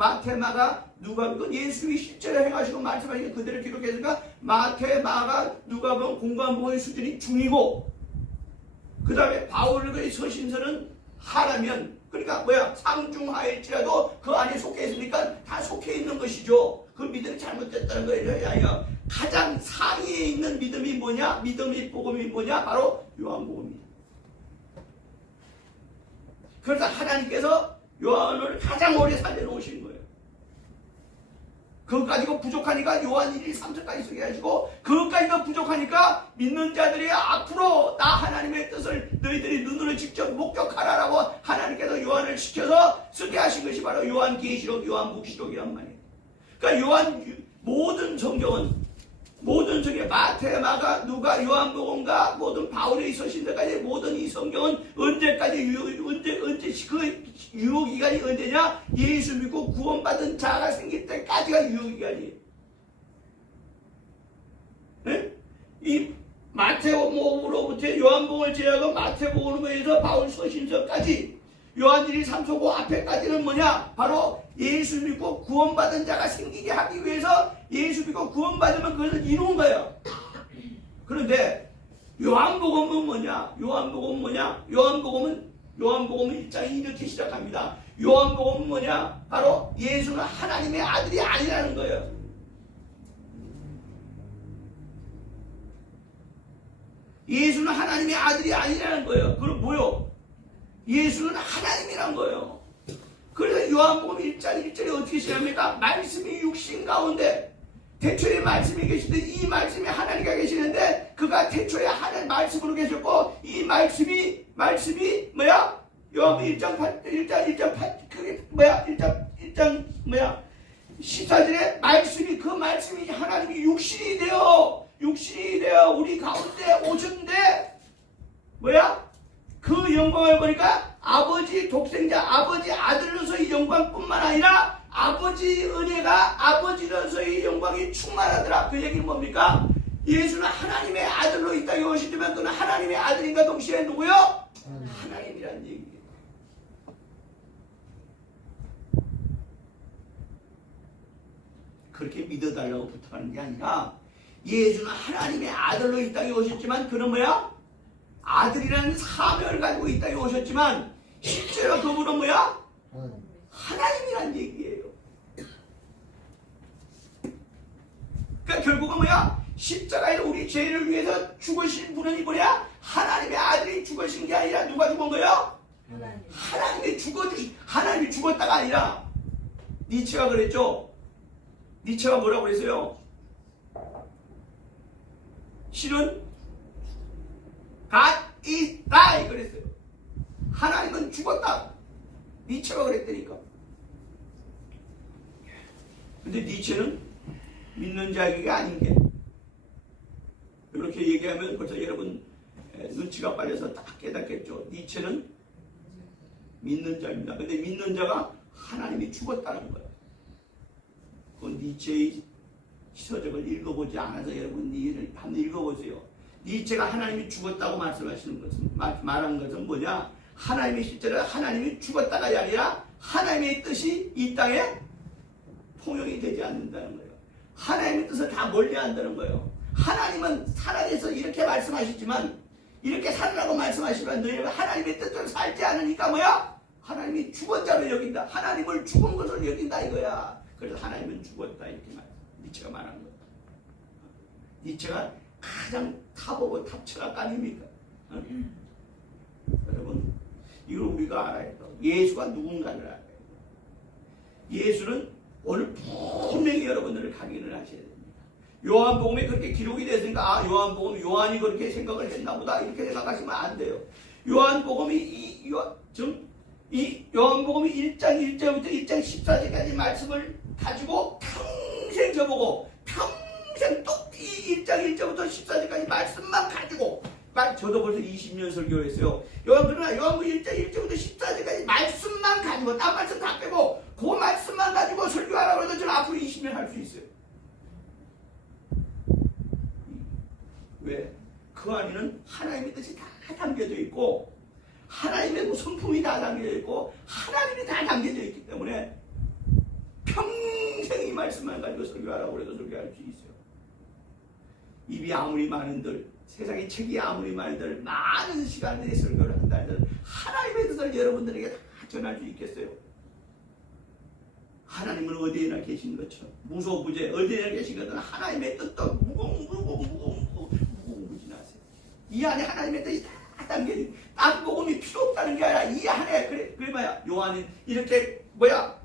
예수님이 실제로 행하시고 말씀하시고 그대로 기록했으니까 마태, 마가, 누가복음, 공관복음의 수준이 중이고 그 다음에 바울의 서신서는 하라면 그러니까 뭐야? 상중하일지라도 그 안에 속해 있으니까 다 속해 있는 것이죠. 그 믿음이 잘못됐다는 거예요. 아니야. 가장 상위에 있는 믿음이 뭐냐? 믿음의 복음이 뭐냐? 바로 요한복음이다. 그래서 하나님께서 요한을 가장 오래 살려놓으신 거예요. 그것 가지고 부족하니까 요한 1, 2, 3절까지 쓰게 하시고 그것 가지고 부족하니까 믿는 자들이 앞으로 나 하나님의 뜻을 너희들이 눈으로 직접 목격하라라고 하나님께서 요한을 시켜서 쓰게 하신 것이 바로 요한계시록, 요한묵시록이란 말이에요. 그러니까 모든 성경은 마태, 마가, 누가, 요한복음과 모든 바울의 서신들까지 모든 이 성경은 언제까지 그 유효기간이 언제냐? 예수 믿고 구원받은 자가 생길 때까지가 유효기간이에요. 네? 이 마태복음으로부터 요한복음을 제외하고 마태복음으로 해서 바울 서신서까지 요한 1, 2, 3, 4, 5 앞에까지는 뭐냐? 바로 예수 믿고 구원받은 자가 생기게 하기 위해서 예수 믿고 구원받으면 그것을 이룬 거예요. 그런데 요한복음은 뭐냐? 요한복음은 1장이 이렇게 시작합니다. 요한복음은 뭐냐? 바로 예수는 하나님의 아들이 아니라는 거예요. 예수는 하나님의 아들이 아니라는 거예요. 그럼 뭐요? 예수는 하나님이란 거예요. 그래서 요한복음 1장 1절에 어떻게 시작합니까? 말씀이 육신 가운데 태초에 말씀이 계시는데 이 말씀이 하나님과 계시는데 그가 태초에 하나님 말씀으로 계셨고 이 말씀이 뭐야? 요한복음 1장 8 그게 뭐야? 1장 뭐야? 14절에 그 말씀이 하나님이 육신이 되어 우리 가운데 오셨는데 뭐야? 그 영광을 보니까 아버지 독생자, 아버지 아들로서의 영광뿐만 아니라 아버지 은혜가 아버지로서의 영광이 충만하더라. 그 얘기는 뭡니까? 예수는 하나님의 아들로 이 땅에 오시지만 그는 하나님의 아들인가 동시에 누구요? 하나님이란 얘기예요. 그렇게 믿어달라고 부탁하는 게 아니라 예수는 하나님의 아들로 이 땅에 오셨지만 그는 뭐야? 아들이라는 사명을 가지고 이 땅에 오셨지만 실제로 그분은 뭐야? 하나님이란 얘기예요. 그러니까 결국은 뭐야? 십자가에서 우리 죄를 위해서 죽으신 분은 뭐냐? 하나님의 아들이 죽으신 게 아니라 누가 죽은 거예요? 하나님이 죽어주신, 하나님이 죽었다가 아니라, 니체가 그랬죠? 니체가 뭐라고 그랬어요? 실은 God is die 그랬어요. 하나님은 죽었다. 니체가 그랬다니까. 근데 니체는 믿는 자에게가 아닌 게, 이렇게 얘기하면 벌써 여러분 눈치가 빨려서 다 깨닫겠죠. 니체는 믿는 자입니다. 근데 믿는 자가 하나님이 죽었다는 거예요. 그건 니체의 시서적을 읽어보지 않아서 여러분 이를 한번 읽어보세요. 니체가 하나님이 죽었다고 말씀하시는 것은, 말한 것은 뭐냐? 하나님이 실제로 하나님이 죽었다가 아니라 하나님의 뜻이 이 땅에 통용이 되지 않는다는 거예요. 하나님의 뜻을 다 멀리한다는 거예요. 하나님은 살아계서 이렇게 말씀하시지만, 이렇게 살으라고 말씀하시지만 너희가 하나님의 뜻대로 살지 않으니까 뭐야? 하나님이 죽은 자로 여긴다. 하나님을 죽은 것을 여긴다 이거야. 그래서 하나님은 죽었다 이렇게 니체가 말한 거예요. 니체가 가장 탑오브 탑철학 아닙니까? 여러분 이걸 우리가 알아야 돼요. 예수가 누군가를 알아야 돼요. 예수는 오늘 분명히 여러분들을 각인을 하셔야 됩니다. 요한복음에 그렇게 기록이 됐으니까 아 요한복음 요한이 그렇게 생각을 했나 보다 이렇게 생각하시면 안 돼요. 요한복음이 요한복음이 1장 1절부터 1장 14절까지 말씀을 가지고 평생 저보고 평생 또 이 1장 1절부터 14절까지 말씀만 가지고 저도 벌써 20년 설교했어요. 요한복음 1장 1절부터 14절까지 말씀만 가지고 딴 말씀 다 빼고 그 말씀만 가지고 설교하라고 해도 저는 앞으로 20년 할 수 있어요. 왜? 그 안에는 하나님의 뜻이 다 담겨져 있고 하나님의 성품이 다 담겨져 있고 하나님이 다 담겨져 있기 때문에 평생 이 말씀만 가지고 설교하라고 해도 설교할 수 있어요. 입이 아무리 많은들 세상에 책이 아무리 많은들 많은 시간들이 설교를 한다 해도 하나님의 뜻을 여러분들에게 다 전할 수 있겠어요? 하나님은 어디에나 계신 것처럼 무소부재 어디에나 계신 것은 하나님의 뜻도 무궁무진하세요. 이 안에 하나님의 뜻이 다 담겨있는 딴 복음이 필요 없다는 게 아니라 이 안에 그래 뭐야 요한이 이렇게 뭐야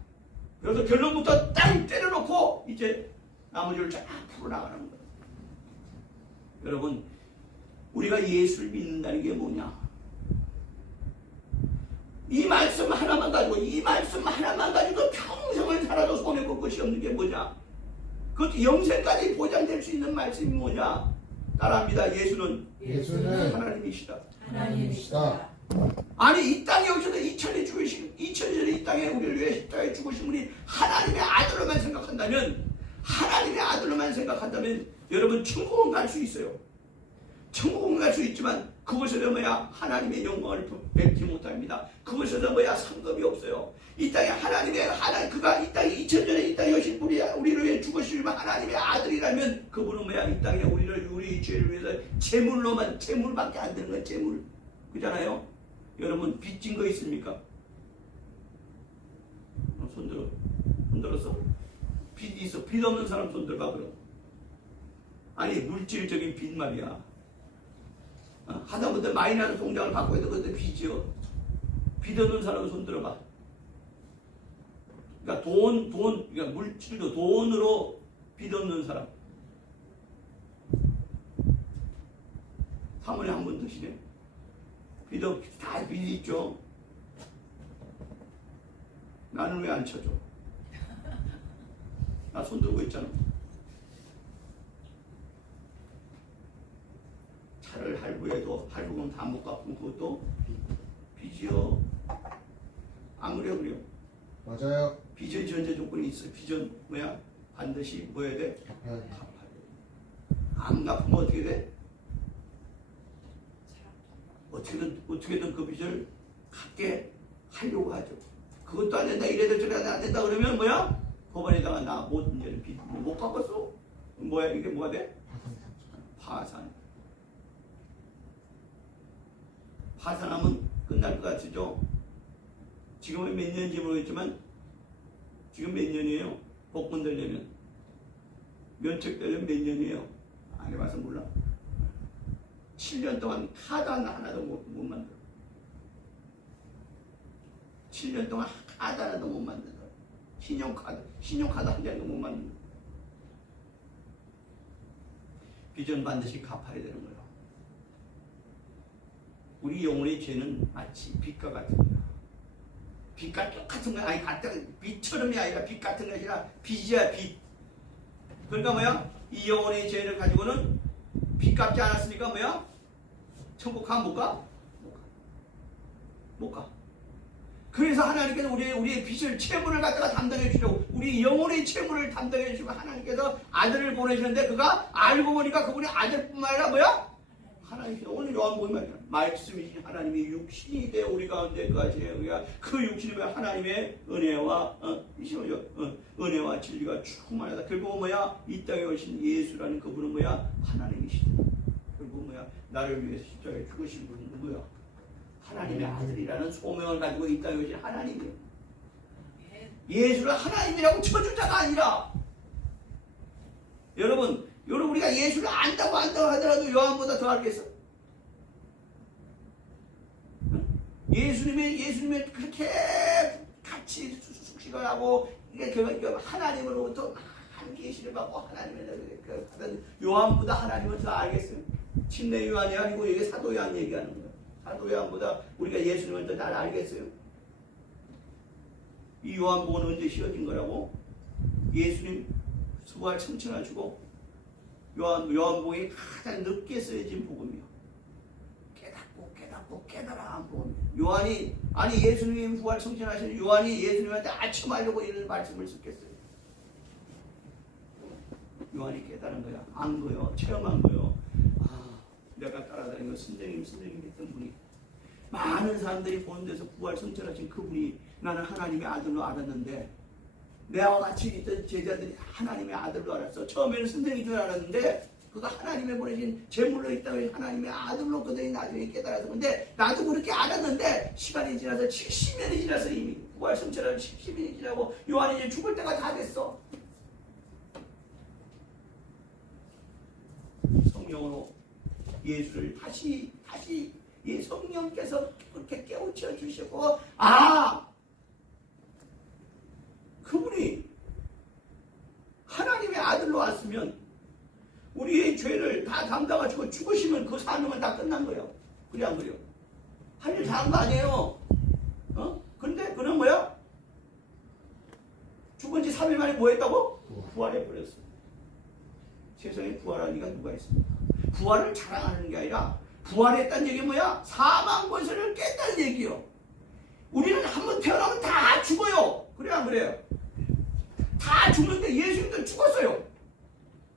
그래서 결론부터 딱 때려놓고 이제 나머지를 쫙 풀어나가는 거예요. 여러분 우리가 예수를 믿는다는 게 뭐냐? 이 말씀 하나만 가지고 평생을 살아도 손해볼 것이 없는 게 뭐냐? 그것도 영생까지 보장될 수 있는 말씀이 뭐냐? 따라합니다. 예수는 하나님이시다. 아니 이 땅에 오셔서 2000년에 이 땅에 우리를 위해 십자가에 죽으신 분이 하나님의 아들로만 생각한다면 여러분 천국은 갈 수 있어요. 천국은 갈 수 있지만 그것에도 뭐야 하나님의 영광을 뵙지 못합니다. 그것에도 뭐야 상급이 없어요. 이 땅에 그가 이 땅에 2000년에 이 땅에 오신 분이 우리를 위해 죽으시면 하나님의 아들이라면 그분은 뭐야 이 땅에 우리 죄를 위해서 재물밖에 안 되는 건 재물 그잖아요. 여러분 빚진 거 있습니까? 손들었어? 빚 있어. 빚 없는 사람 손들봐 그럼. 아니 물질적인 빚 말이야. 하다못해 마이너스 통장을 갖고 있는 것도 빚이요. 빚 없는 사람은 손들어봐. 그러니까 그러니까 물질도 돈으로 빚 없는 사람. 사모님 한 번 드시네. 다 빚이 있죠. 나는 왜 안 쳐줘? 나 손 들고 있잖아. 차를 할부금 다 못 갚으면 그것도 빚이요. 안 그래요? 맞아요. 빚의 전제 조건이 있어요. 빚은 뭐야? 반드시 뭐 해야 돼? 갚아야 돼. 안 갚으면 어떻게 돼? 어떻게든 그 빚을 갚게 하려고 하죠. 그것도 안 된다, 이래도 저래도 안 된다 그러면 뭐야? 법원에다가 나 모든 죄를 빚 못 갚았어. 뭐야 이게 뭐가 돼? 파산. 파산하면 끝날 것 같으죠? 지금은 몇 년인지 모르겠지만 지금 몇 년이에요? 복권 되려면 면책 되려면 몇 년이에요? 안 해봐서 몰라. 7년 동안 카드 하나도 못 만들어. 7년 동안 카드 하나도 못 만들어. 신용카드 한 장도 못 만들어. 빚은 반드시 갚아야 되는 거예요. 우리 영혼의 죄는 마치 빚과 같은 거야. 빚과 똑같은 거야. 아니 같은 빚처럼이 아니라 빚 같은 것이 아니라 빚이야 빚. 그러니까 뭐야? 이 영혼의 죄를 가지고는 빚 갚지 않았으니까 뭐야? 천국 가면 못 가? 못 가. 그래서 하나님께서 우리의 빚을 채무를 갖다가 담당해 주려고 우리 영혼의 채무를 담당해 주시고 하나님께서 아들을 보내시는데 그가 알고 보니까 그분이 아들뿐만 아니라 뭐야? 하나님께서 오늘 요한복음에 말씀이신 하나님이 육신이 되어 우리 가운데 거하시네. 우리가 그 육신이 뭐야? 하나님의 은혜와 은혜와 진리가 충만하다. 결국은 뭐야? 이 땅에 오신 예수라는 그분은 뭐야? 하나님이시다. 결국은 뭐야? 나를 위해서 십자가에 죽으신 분은 누구야? 하나님의 아들이라는 소명을 가지고 이 땅에 오신 하나님이에요. 예수를 하나님이라고 쳐주자가 아니라 여러분 우리가 예수를 안다고 하더라도 요한보다 더 알겠어? 예수님의 그렇게 같이 숙식을 하고 이게 하나님으로부터 한 계시를 받고 하나님의 받은 요한보다 하나님을 더 알겠어요? 침례 요한이 아니고 이게 사도 요한 얘기하는 거예요. 사도 요한보다 우리가 예수님을 더 잘 알겠어요? 이 요한복음은 언제 씌워진 거라고? 예수님 부활 청천하시고 요한복음이 가장 늦게 쓰여진 복음이요. 깨닫고 깨달아 복음이요. 예수님이 부활 청천하시는 요한이 예수님한테 아첨하려고 이런 말씀을 썼겠어요. 요한이 깨달은 거야. 안 거요. 체험한 거요. 내가 따라다니는 선생님 했던 분이 많은 사람들이 보는 데서 부활 성천하신 그분이 나는 하나님의 아들로 알았는데 내와 같이 있던 제자들이 하나님의 아들로 알았어. 처음에는 선생인 줄 알았는데 그가 하나님의 보내신 제물로 있다고 하나님의 아들로 그들이 나중에 깨달아서 근데 나도 그렇게 알았는데 시간이 지나서 70년이 지나서 이미 부활 성천하신 70년이 지나고 요한이 이제 죽을 때가 다 됐어. 성령으로 예수를 다시 이 성령께서 그렇게 깨우쳐 주시고 그분이 하나님의 아들로 왔으면 우리의 죄를 다 담당하시고 죽으시면 그 사명은 다 끝난 거예요. 그래 안 그래요? 할 일 다 한 거 아니에요. 근데 그는 뭐야? 죽은 지 3일 만에 뭐 했다고? 부활해 버렸어. 세상에 부활한 이가 누가 있습니까? 부활을 자랑하는 게 아니라 부활했다는 얘기 뭐야? 사망 권세를 깼다는 얘기요. 우리는 한번 태어나면 다 죽어요. 그래 안 그래요? 다 죽는데 예수님도 죽었어요.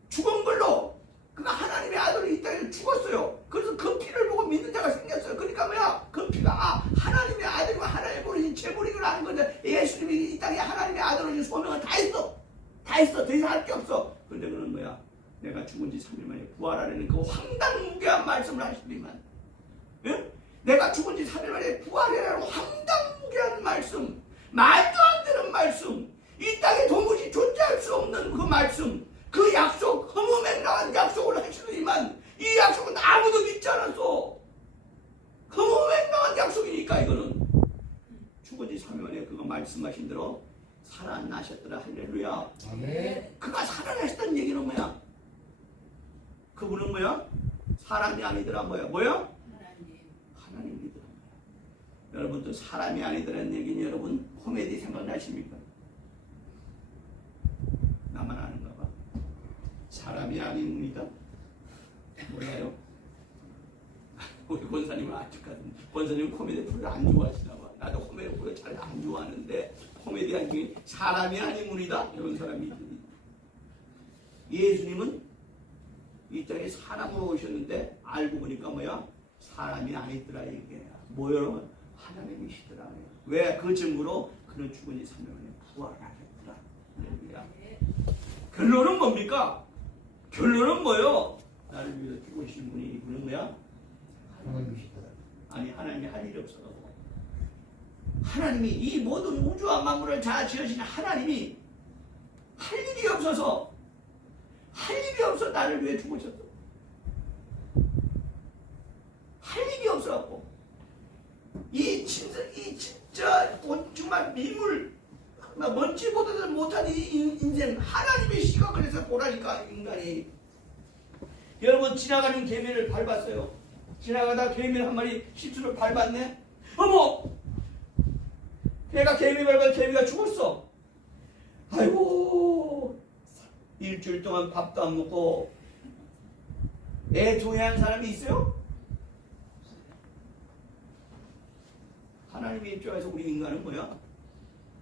죽은 걸로 그가 하나님의 아들로 이 땅에 죽었어요. 그래서 그 피를 보고 믿는 자가 생겼어요. 그러니까 뭐야? 그 피가 하나님의 아들과 하나님의 보내신 제물이구나 하는 건데 예수님이 이 땅에 하나님의 아들로 준 소명을 다 했어. 더 이상 할 게 없어. 그런데 그는 뭐야? 내가 죽은 지 3일 만에 부활하려는 그 황당무계한 말씀을 하시더니만 내가 죽은 지 3일 만에 부활이라는 황당무계한 말씀, 말도 안 되는 말씀, 이 땅에 도무지 존재할 수 없는 그 말씀, 그 약속, 허무맹랑한 약속을 하시더니만 이 약속은 아무도 믿지 않았어. 허무맹랑한 약속이니까 이거는 죽은 지 3일 만에 그가 말씀하신 대로 살아나셨더라. 할렐루야. 아멘. 그가 살아나셨다는 얘기는 뭐야? 그분은 뭐야? 사람이 아니더라. 뭐야? 하나님이더라. 여러분도 사람이 아니더라는 얘기는 여러분 코미디 생각나십니까? 나만 아는가 봐. 사람이 아닙니다. 몰라요? 우리 권사님은 아직까지 권사님은 코미디 프로를 안 좋아하시나 봐. 나도 코미디 프로 잘 안 좋아하는데 코미디한 중에 사람이 아닌 분이다 이런 사람이 있습니다. 예수님은 이 땅에 사람으로 오셨는데 알고 보니까 뭐야? 사람이 아니더라 이게. 뭐요? 하나님이시더라. 왜? 그 증거로 그는 죽은 지 3일 만에 부활하셨더라. 할렐루야. 결론은 뭡니까? 결론은 뭐요? 나를 위해서 죽으신 분이 이분은 뭐야? 하나님이시더라. 아니 하나님이 할 일이 없어가지고 하나님이 이 모든 우주와 만물을 다 지으신 하나님이 할 일이 없어서 나를 위해 죽으셨어. 이 진짜 정말 미물 먼지보다도 못한 이 인생 하나님의 시각을 해서 보라니까 인간이. 여러분 지나가는 개미를 밟았어요. 지나가다 개미 한 마리 실수로 밟았네. 어머! 걔가 개미 밟아 개미가 죽었어. 아이고, 일주일 동안 밥도 안 먹고 애통해한 사람이 있어요? 하나님의 입장에서 우리 인간은 뭐야?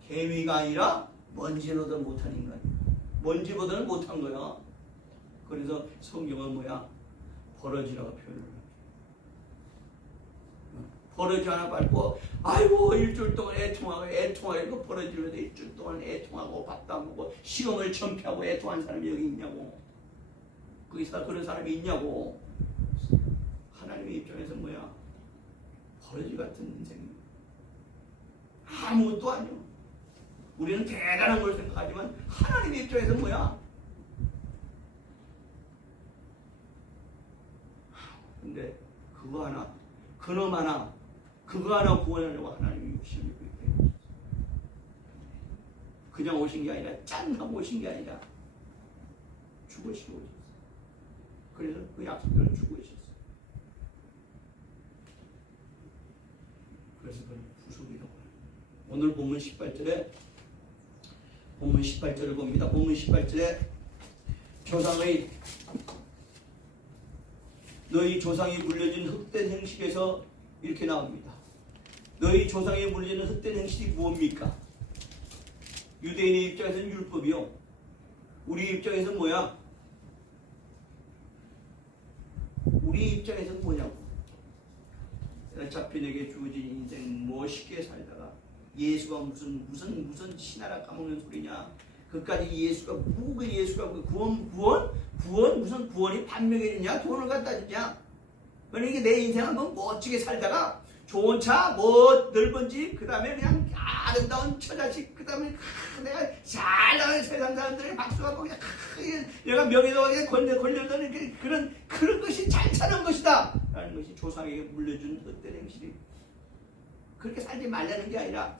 개미가 아니라 먼지보다 못한 인간. 먼지보다는 못한 거야. 그래서 성경은 뭐야? 버러지라고 표현을 하죠. 버러지 하나 밟고 아이고 일주일 동안 애통하고 버러지로 일주일 동안 애통하고 밥도 안 먹고 시험을 전폐하고 애통한 사람이 여기 있냐고. 거기서 그런 사람이 있냐고. 하나님의 입장에서 뭐야? 버러지 같은 인생이야. 아무것도 아니야. 우리는 대단한 걸 생각하지만 하나님의 입장에서 뭐야? 근데 그거 하나, 그놈 하나, 그거 하나 구원하려고 하나님이 시험을 보게 그냥 오신 게 아니라 짠 하고 오신 게 아니라 죽으시고 오셨어요. 그래서 그 약속대로 죽으셨어요. 그래서 그건 구속이라고 해요. 오늘 본문 18절을 봅니다. 본문 18절에 너희 조상이 물려준 헛된 행실에서 이렇게 나옵니다. 너희 조상이 물려준 헛된 행실이 무엇입니까? 유대인의 입장에서는 율법이요. 우리 입장에서는 뭐야? 우리 입장에서는 뭐냐고. 잡힌에게 주어진 인생 멋있게 살다가 예수가 무슨 신하라 까먹는 소리냐. 그까지 예수가 구원 무슨 구원이 반명이 있냐? 돈을 갖다 주냐? 그러니까 내 인생 한번 멋지게 살다가 좋은 차, 넓은 집, 그 다음에 그냥 아름다운 처자식, 그 다음에 내가 잘 나가는 세상 사람들에게 박수가 그냥 내가 명예도 걸려드는 그런 것이 잘 사는 것이다 라는 것이 조상에게 물려준 헛된 행실이. 그렇게 살지 말라는 게 아니라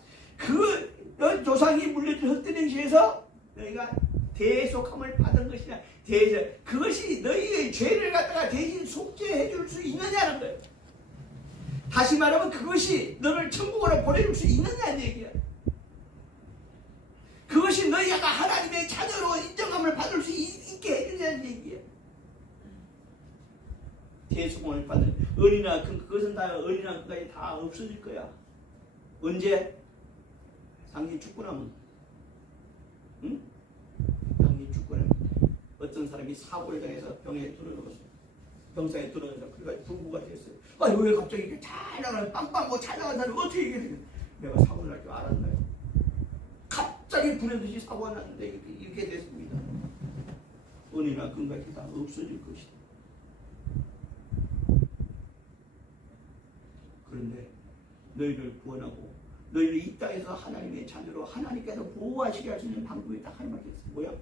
너 조상이 물려준 헛된 행실에서 너희가 대속함을 받은 것이냐, 그것이 너희의 죄를 갖다가 대신 속죄해 줄 수 있느냐는 거예요. 다시 말하면 그것이 너를 천국으로 보내줄 수 있느냐는 얘기야. 그것이 너희가 하나님의 자녀로 인정함을 받을 수 있게 해주냐는 얘기야. 대속함을 받은 은이나 그것은 다 은이나 그까지 다 없어질 거야. 언제? 당신 죽고 나면. 응? 당신 죽고 나면. 어떤 사람이 사고를 당해서 병상에 들어가서 그래가지고 부부가 됐어요. 왜 갑자기 이렇게 잘 나가요? 빵빵 잘 나간 사람이 어떻게 이게 되냐? 내가 사고를 날 줄 알았나요? 갑자기 불현듯이 사고가 났는데 이렇게 됐습니다. 은이나 금같이 다 없어질 것이다. 그런데 너희를 구원하고 너희를 이 땅에서 하나님의 자녀로 하나님께서 보호하시게 할 수 있는 방법이 딱 하나밖에 없어요. 뭐야?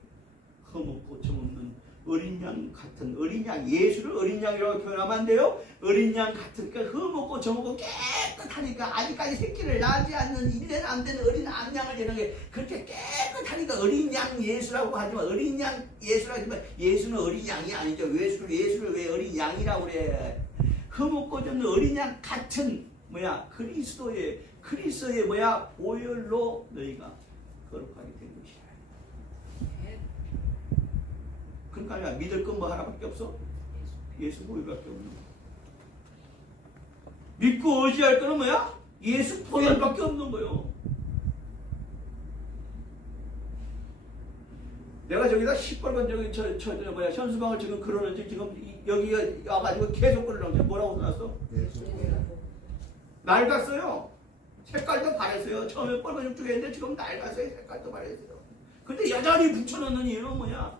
흠없고 점없는 어린 양 같은 어린 양, 예수를 어린 양이라고 표현하면 안 돼요. 어린 양 같은, 그러니까 흠없고 점없고 깨끗하니까 아직까지 새끼를 낳지 않는 1년 안 된 어린 암양을 되는 게 그렇게 깨끗하니까 어린 양 예수라고 하지만 어린 양 예수라고 하지만 예수는 어린 양이 아니죠. 예수를 왜 어린 양이라고 그래? 흠없고 점없는 어린 양 같은 그리스도의 보혈로 너희가 거룩하게 된 것이야. 그러니까 믿을 건 뭐 하나밖에 없어? 예수 보혈밖에 없는 거야. 믿고 의지할 거는 뭐야? 예수 보혈밖에 없는 거요. 내가 저기다 시뻘건 현수막을 지금 그러는지 지금 여기가 와가지고 계속 그러는지 뭐라고 써놨어? 낡았어요. 색깔도 바랬어요. 처음에 빨간 육죽에 했는데 지금 낡았어요. 색깔도 바랬어요. 근데 여전히 붙여놓는 이유는 뭐야?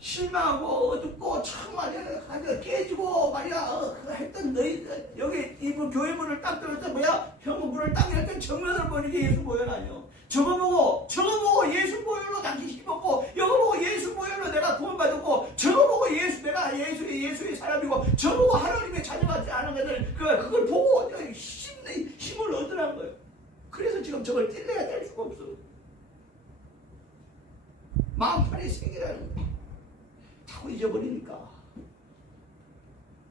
실망하고 어둡고 참 말이야 깨지고 말이야 했던 너희 여기 이분 교회 문을 딱 들을 때 형은 문을 딱 열 때 정면을 보는 게 예수 보혈 아니요. 저거 보고 예수 보혈로 당신 씹었고 이거 보고 예수 보혈로 내가 구원받았고 저거 보고 내가 예수의 사람이고 저거 보고 하나님의 자녀 같지 않은 애들 그걸 보고 저걸 뗄래야 뗄 수가 없어. 마음판의 세계라는 거야. 자꾸 잊어버리니까.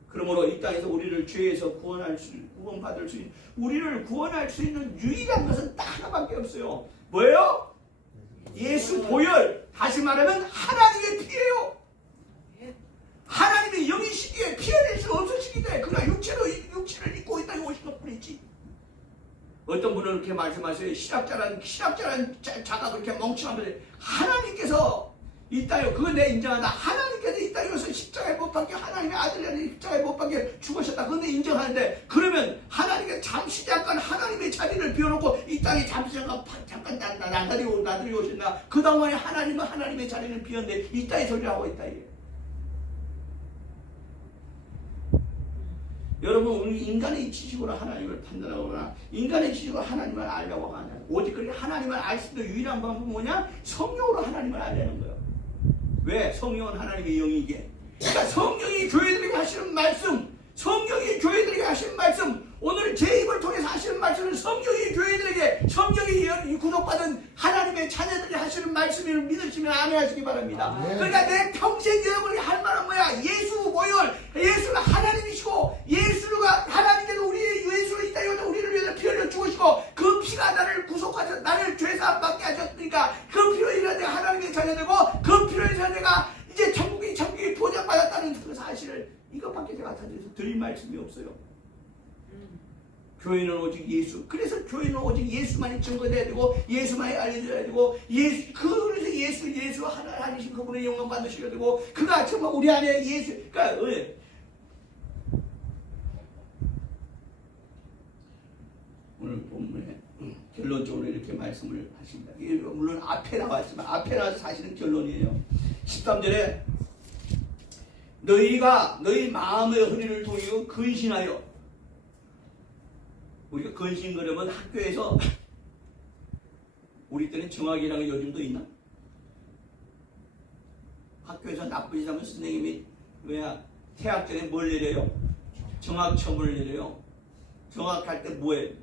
그러므로 이 땅에서 우리를 죄에서 구원받을 수 있는, 우리를 구원할 수 있는 유일한 것은 딱 하나밖에 없어요. 뭐예요? 예수 보혈. 다시 말하면 하나님의 피예요. 하나님의 영이시기에 피해낼 수 없으시기 때문에 그냥 육체를 입고 이 땅에 오신 것 뿐이지. 어떤 분은 그렇게 말씀하세요. 신학자란 자가 그렇게 멍청하면서 하나님께서 이 땅에, 그거 내가 인정한다. 하나님께서 이 땅에 와서 십자가에 못 박혀 하나님의 아들이 십자가에 못 박혀 죽으셨다. 그건 내가 인정하는데, 그러면 하나님께 잠시 잠깐 하나님의 자리를 비워놓고 이 땅에 잠시 잠깐 나들이 오신다. 그 동안에 하나님은 하나님의 자리를 비웠는데 이 땅에 소리를 하고 있다. 이게. 여러분, 우리 인간의 지식으로 하나님을 판단하거나 인간의 지식으로 하나님을 알려고 하냐. 오직 그렇게 하나님을 알 수 있는 유일한 방법은 뭐냐? 성령으로 하나님을 알려는 거예요. 왜? 성령은 하나님의 영이기에. 그러니까 성령이 교회들에게 하시는 말씀, 성령이 교회들에게 하시는 말씀, 오늘 제 입을 통해서 하시는 말씀은 성령이 교회들에게, 성령이 구속받은 하나님의 자녀들이 하시는 말씀을 믿으시면 아멘하시기 바랍니다. 그러니까 내 평생 여러분이 할 말은 뭐야? 예수 보혈, 예수가 하나님이시고, 예수가 하나님께서 예수를 이 땅에 오셔서 우리를 위해서 피 흘려 죽으시고, 그 피가 나를 구속하셔서 나를 죄사함 받게 하셨으니까 그 피로 인해서 내가 하나님의 자녀되고, 그 피로 인해서 내가 이제 천국이 보장받았다는 그 사실을, 이것밖에 제가 드릴 말씀이 없어요. 교회는 오직 예수. 그래서 교회는 오직 예수만이 증거돼야 되고, 예수만이 알려줘야 되고, 그래서 예수 하나님이신 그분의 영광 받으셔야 되고, 그가 정말 우리 안에 예수, 그러니까 오늘 본문에 결론적으로 이렇게 말씀을 하십니다. 이게 물론 앞에 나왔지만, 앞에 나와서 사실은 결론이에요. 13절에 너희가 너희 마음의 허리를 동이고 근신하여. 우리가 근신 그러면 학교에서 우리 때는 정학이라는 게 요즘도 있나? 학교에서 나쁜 짓 하면 선생님이 퇴학 전에 뭘 내려요? 정학 처분을 내려요. 정학할 때 뭐해?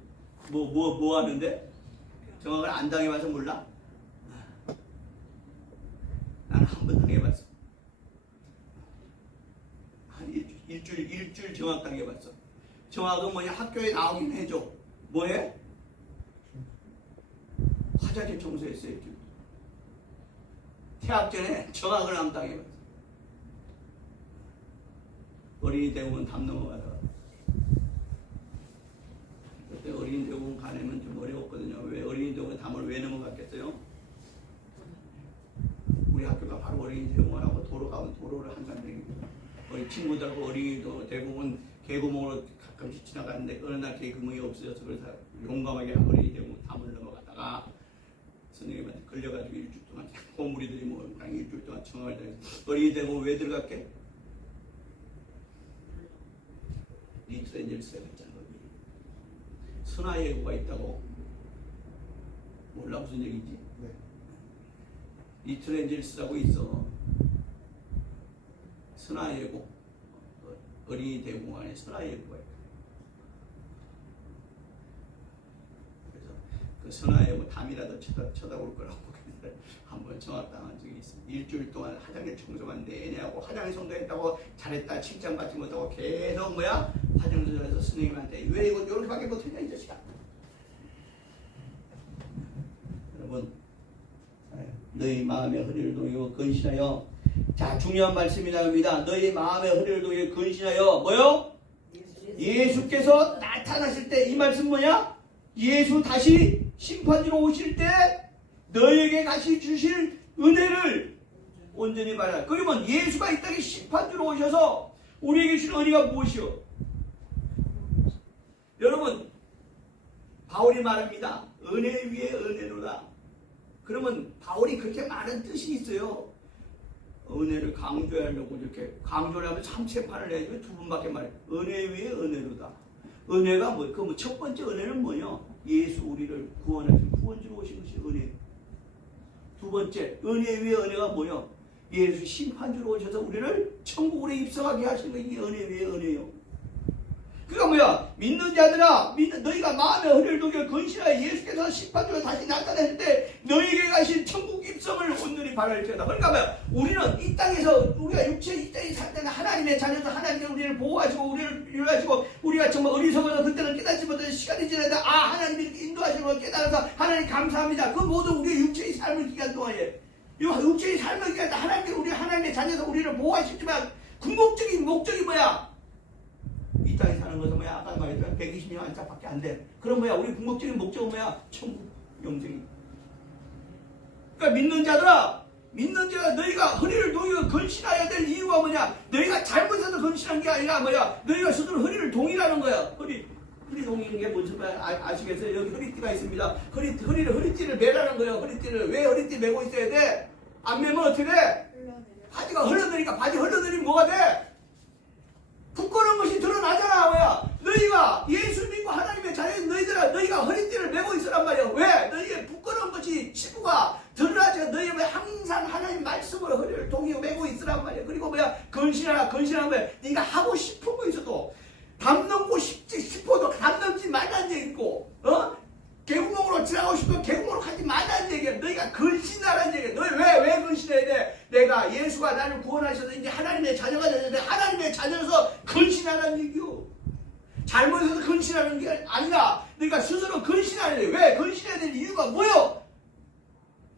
뭐 하는데? 정학을 안 당해봐서 몰라? 나는 한 번 당해봤어. 한 일주일 정학 당해봤어. 정학은 뭐냐? 학교에 나오긴 해줘. 뭐해? 화장실 청소했어요. 퇴학 전에 정학을 안 당해봤어. 어린이 대공원 담 넘어가다가. 그때 어린이 대공원 가려면 좀 어려웠거든요. 왜 어린이 대공원 담을 왜 넘어갔겠어요? 우리 학교가 바로 어린이 대공원하고 도로를 항상 다닙니다. 우리 친구들하고 어린이 대공원 개구멍으로 가끔씩 지나가는데 어느 날 개구멍이 없어져서 그래서 용감하게 어린이 대공원 담을 넘어가다가 선생님한테 걸려가지고 일주일 동안 고무리들이 그냥 일주일 동안 청학을 당해서 어린이 대공원 왜 들어갔게? 리트렌젤스가 있잖아. 선화예고가 있다고. 몰라 무슨 얘기지? 네. 리트렌젤스라고 있어. 선화예고. 어린이 대공원에 선화예고가 있다. 그래서 그 선화예고 담이라도 쳐다볼 거라고 한번 정학당한 적이 있습니다. 일주일 동안 화장실 청소만 내내 하고 화장실 청소했다고 잘했다 칭찬받지 못하고 계속 화장실에서 선생님한테 왜 이거 이렇게밖에 못했냐 이 자식아. 여러분, 너희 마음의 허리를 동이고 근신하여. 자, 중요한 말씀이 나옵니다. 너희 마음의 허리를 동이고 근신하여 뭐요? 예수께서 나타나실 때 이 말씀 뭐냐? 예수 다시 심판주로 오실 때 너희에게 다시 주실 은혜를 온전히 말하라. 그러면 예수가 이 땅에 심판주로 오셔서 우리에게 주신 은혜가 무엇이요? 여러분, 바울이 말합니다. 은혜 위에 은혜로다. 그러면 바울이 그렇게 많은 뜻이 있어요. 은혜를 강조하려고 이렇게 강조를 하면 3채판을 해도 두 분밖에 말해요. 은혜 위에 은혜로다. 은혜가 뭐? 그 첫 번째 은혜는 뭐냐? 예수 우리를 구원하신 구원주로 오신 것이 은혜. 두 번째 은혜 위에 은혜가 뭐냐? 예수 심판주로 오셔서 우리를 천국으로 입성하게 하시는 게 은혜 위에 은혜요. 그가 뭐야? 믿는 자들아, 너희가 마음의 허리를 독여 건실하여 예수께서 심판주로 다시 나타날 때 너희에게 가신 천국 입성을 온전히 바랄지어다. 그러니까 뭐야? 우리는 이 땅에서 우리가 이 땅에 살 때는 하나님의 자녀도 하나님이 우리를 보호하시고 우리를 유하시고 우리가 정말 어리석어서 그때는 깨닫지 못한 시간이 지나다 하나님이 이렇게 인도하시는 걸 깨달아서 하나님 감사합니다. 그 모든 우리의 육체의 삶을 기간 동안에 이 육체의 삶을 기간 동안 하나님이 우리 하나님의 자녀도 우리를 보호하시지만 궁극적인 목적이 뭐야? 이 땅에 사는 것은 뭐야? 아까 말했지만 120년 안짝밖에 안 돼. 그럼 뭐야? 우리 궁극적인 목적은 뭐야? 천국 영생이. 그러니까 믿는 자들아, 너희가 허리를 동이고 건실해야 될 이유가 뭐냐? 너희가 잘못해서 건실한 게 아니라 뭐야? 너희가 스스로 허리를 동이라는 거야. 허리 동이는 게 뭔지 아시겠어요? 여기 허리띠가 있습니다. 허리띠를 매라는 거예요. 허리띠를. 왜 허리띠 매고 있어야 돼? 안 매면 어떻게 돼? 바지가 흘러내리니까 바지 흘러내리면 뭐가 돼? 부끄러운 것이 드러나잖아. 뭐야? 너희가 예수 믿고 하나님의 자녀인 너희가 허리띠를 매고 있으란 말이야. 왜? 너희의 부끄러운 것이 치부가 드러나지. 너희가 왜 항상 하나님 말씀으로 허리를 동이고 매고 있으란 말이야. 그리고 뭐야? 건실하라 뭐야? 네가 하고 싶은 거 있어도 담 넘고 싶어도 담 넘지 말라는 얘기고, 개구멍으로 지나가고 싶으면 개구멍으로 가지 말라는 얘기야. 너희가 건신하라는 얘기야. 너희 왜 건신해야 돼? 내가 예수가 나를 구원하셔서 이제 하나님의 자녀가 되는데 하나님의 자녀로서 건신하라는 얘기요. 잘못해서 건신하는 게 아니라 너희가 스스로 건신해야 돼. 왜? 건신해야 될 이유가 뭐요?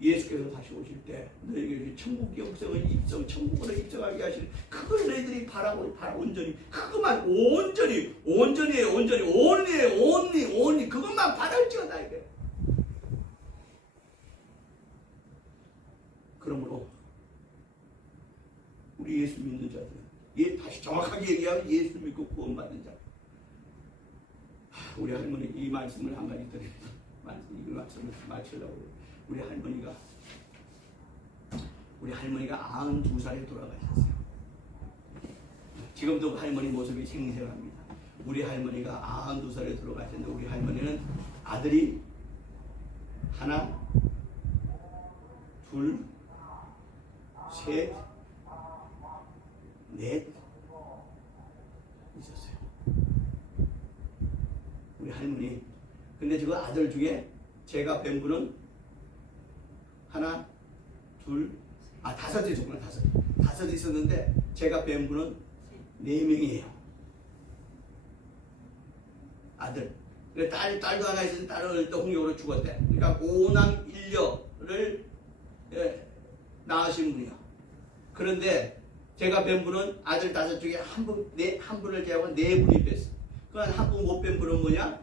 예수께서 다시 오실 때 너희에게 천국 영생을 천국으로 입성하게 하시는 그걸 너희들이 바라고 온전히 그것만 온전히 그것만 바랄지어다 이게. 그러므로 우리 예수 믿는 자들, 다시 정확하게 얘기하면 예수 믿고 구원받는 자. 우리 할머니 이 말씀을 한 가지 드립니다. 이 말씀을 마치려고. 우리 할머니가 92살에 돌아가셨어요. 지금도 할머니 모습이 생생합니다. 우리 할머니가 92살에 돌아가셨는데 우리 할머니는 아들이 하나, 둘, 셋, 넷 있었어요. 우리 할머니. 근데 그 아들 중에 제가 뵌 분은 하나, 둘, 다섯 있었구나. 다섯 있었는데 제가 뵌 분은 4명이에요. 아들. 그래 딸도 하나 있었는데 딸은 또 홍역으로 죽었대. 그러니까 5남 1녀를 낳으신 분이야. 그런데 제가 뵌 분은 아들 5 중에 한 분을 제외하고 4분이 뵀어. 그러니까 한 분 못 뵌 분은 뭐냐?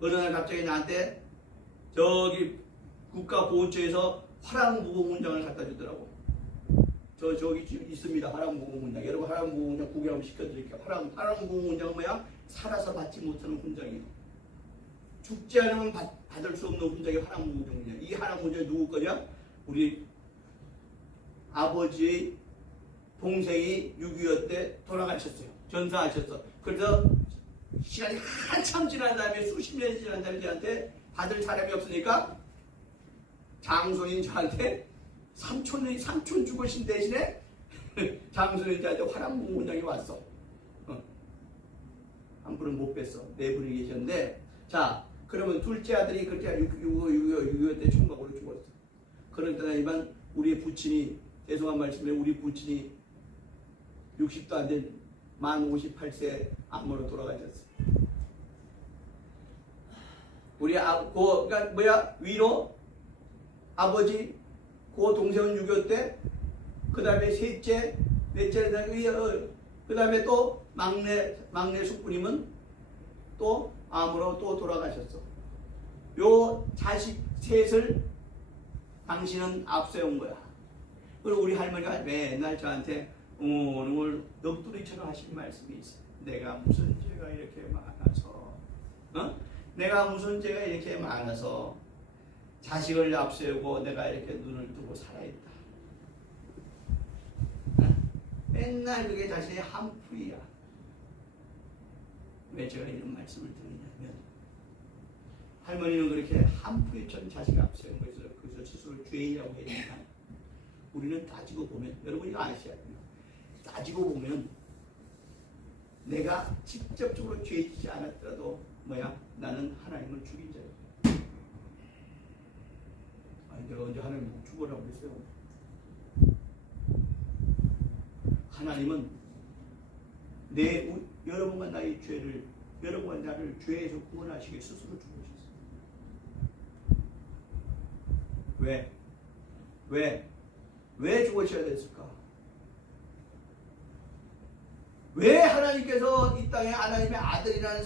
어느 날 갑자기 나한테 저기 국가보훈처에서 화랑무공훈장을 갖다 주더라고. 저기 지금 있습니다. 화랑무공훈장. 여러분 화랑무공훈장 구경 한번 시켜드릴게요. 화랑무공훈장은 뭐야? 살아서 받지 못하는 훈장이에요. 죽지 않으면 받을 수 없는 훈장이 화랑무공훈장이에요. 이 화랑무공훈장이 누구 거냐? 우리 아버지의 동생이 6.25 때 돌아가셨어요. 전사하셨어. 그래서 시간이 한참 지난 다음에 수십 년이 지난 다음에 저한테 받을 사람이 없으니까 장손인 저한테 삼촌 죽으신 대신에 장손인 저한테 화랑무공훈장이 왔어. 한 분은 못 뵀어. 4분이 계셨는데, 자 그러면 둘째 아들이 그렇게 6.25 때 총각으로 죽었어. 그러니까 이만 우리 부친이, 죄송한 말씀에 우리 부친이 60도 안 된 만 58세 암으로 돌아가셨어. 우리 그러니까 뭐야? 위로 아버지, 그 동생은 6.25 때, 그 다음에 셋째, 넷째, 그 다음에 또 막내 숙부님은 또 암으로 또 돌아가셨어. 요 자식 셋을 당신은 앞세운 거야. 그리고 우리 할머니가 맨날 저한테 오늘 넋두리처럼 하신 말씀이 있어. 내가 무슨 죄가 이렇게 많아서, 내가 무슨 죄가 이렇게 많아서 자식을 앞세우고 내가 이렇게 눈을 뜨고 살아있다. 맨날 그게 자신의 한풀이야. 왜 제가 이런 말씀을 드리냐면, 할머니는 그렇게 한풀이처럼 자식을 앞세운 것을 그래서 스스로 죄인이라고 했지만, 우리는 따지고 보면, 여러분이 아셔야 돼요. 따지고 보면 내가 직접적으로 죄 짓지 않았더라도 나는 하나님을 죽인 자예요. 아니 내가 언제 하나님 죽으라고 그랬어요? 하나님은 여러분과 나의 죄를, 여러분과 나를 죄에서 구원하시기 스스로 죽으셨어요. 왜 죽으셔야 됐을까? 왜 하나님께서 이 땅에 하나님의 아들이라는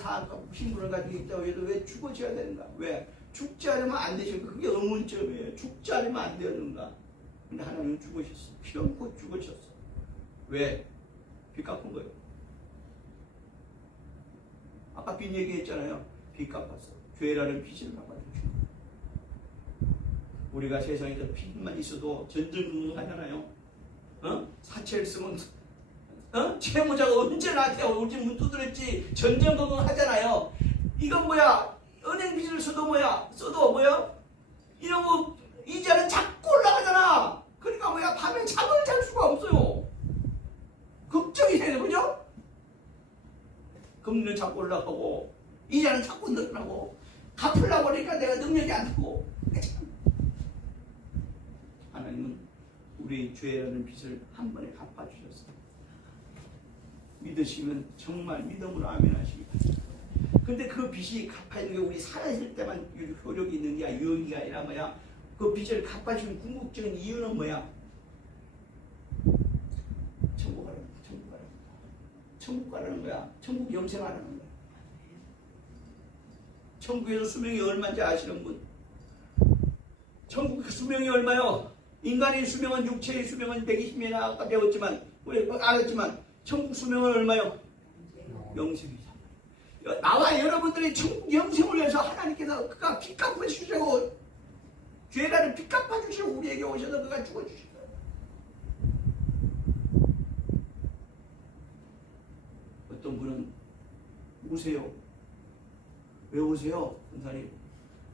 신분을 가지고 있다고 해도 왜 죽으셔야 되는가? 왜? 죽지 않으면 안 되실까? 그게 의문점이에요. 죽지 않으면 안 되는가? 근데 하나님은 죽으셨어. 피 얹고 죽으셨어. 왜? 빚 갚은 거예요. 아까 빚 얘기했잖아요. 빚 갚았어. 죄라는 빚을 갚아주신 거예요. 우리가 세상에서 빚만 있어도 전전긍긍하잖아요. 사채를 쓰면 채무자가 언제 나한테 올지 문 두드렸지 전전긍긍하잖아요. 이건 뭐야? 은행 빚을 써도 이런 거 이자는 자꾸 올라가잖아. 그러니까 밤에 잠을 잘 수가 없어요. 걱정이 되는 거죠? 금리는 자꾸 올라가고 이자는 자꾸 늘어나고 갚으려고 하니까 내가 능력이 안 되고. 하나님은 우리의 죄라는 빚을 한 번에 갚아주셨어요. 믿으시면 정말 믿음으로 아멘 하시기 바랍니다. 근데 그 빚이 갚아있는 게 우리 살아있을 때만 효력이 있는 게 유효기가 아니라 그 빚을 갚아주는 궁극적인 이유는 뭐야? 천국 가라는 거야. 천국 가라는 거야. 천국 영생하라는 거야. 천국에서 수명이 얼마인지 아시는 분? 천국 수명이 얼마요? 인간의 수명은 육체의 수명은 120년이나 아까 배웠지만 우리 알았지만 천국 수명은 얼마요? 영생이다. 나와 여러분들의 천국 영생을 위해서 하나님께서 그가 빚 갚아주시고 죄라는 빚 갚아주시고 우리에게 오셔서 그가 죽어주시고 어떤 분은 우세요. 왜 오세요, 권사님?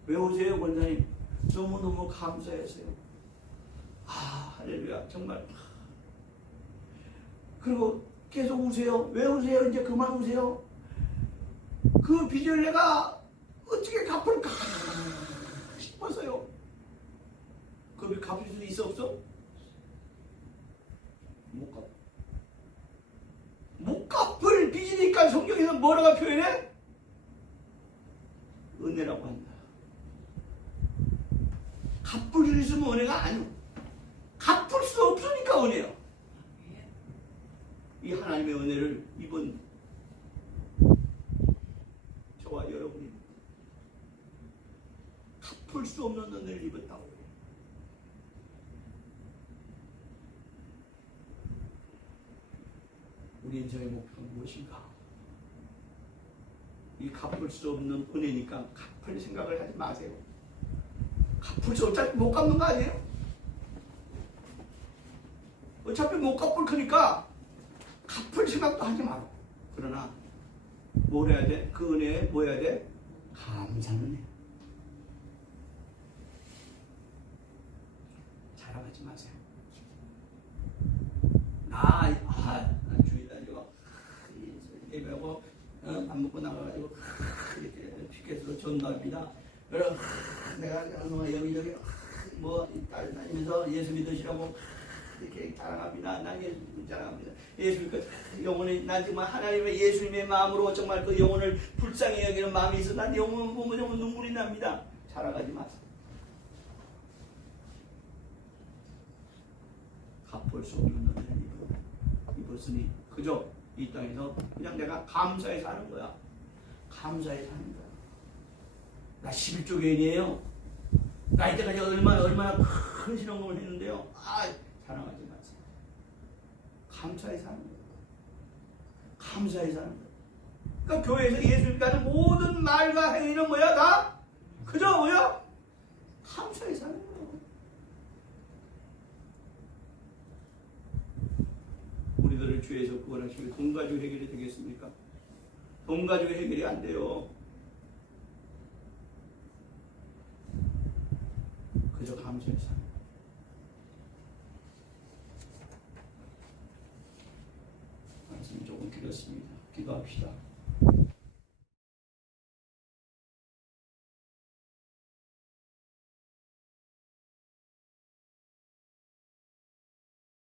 왜 오세요, 권사님? 너무너무 감사해서요. 할렐루야. 정말. 그리고 계속 우세요. 왜 우세요? 이제 그만 우세요. 그 빚을 내가 어떻게 갚을까 싶어서요. 그 빚 갚을 수 있어 없어? 못 갚아. 못 갚을 빚이니까 성경에서 뭐라고 표현해? 은혜라고 한다. 갚을 수 있으면 은혜가 아니오. 갚을 수 없으니까 은혜요. 이 하나님의 은혜를 입은 저와 여러분이 갚을 수 없는 은혜를 입었다고 해요. 우리 인생의 목표는 무엇인가? 이 갚을 수 없는 은혜니까 갚을 생각을 하지 마세요. 갚을 수 어차피 못 갚는 거 아니에요? 어차피 못 갚을 거니까 갚을 생각도 하지 마라. 그러나 뭘 해야 돼? 그 은혜에 뭐 해야 돼? 감사는 해. 자랑하지 마세요. 나 주일 다니고 예배하고 밥 먹고 나가가지고 이렇게 피켓으로 전도합니다. 그럼 내가 여기저기 딸 다니면서 예수 믿으시라고 이렇게 자랑합니다. 난 예수 자랑합니다. 예수 영혼이 난 정말 하나님의 예수님의 마음으로 정말 그 영혼을 불쌍히 여기는 마음이 있어. 난 영혼 보면 정말 눈물이 납니다. 자랑하지 마세요. 갚을 수 없는 은혜를 입었으니 그저 이 땅에서 그냥 내가 감사해 사는 거야. 감사해 사는 거야. 나 11조 교인이에요. 나 이때까지 얼마나 큰 신앙을 했는데요. 자랑하지 마세요. 감사해 사는 거예요. 감사해 사는 거예요. 그러니까 교회에서 예수 믿게 하는 모든 말과 행위는 뭐야? 다? 그저 뭐야? 감사해 사는 거예요. 우리들을 죄에서 구원하시기 돈 가지고 해결이 되겠습니까? 돈 가지고 해결이 안 돼요. 그저 감사해 사는 거예요. 말씀이 조금 길었습니다. 기도합시다.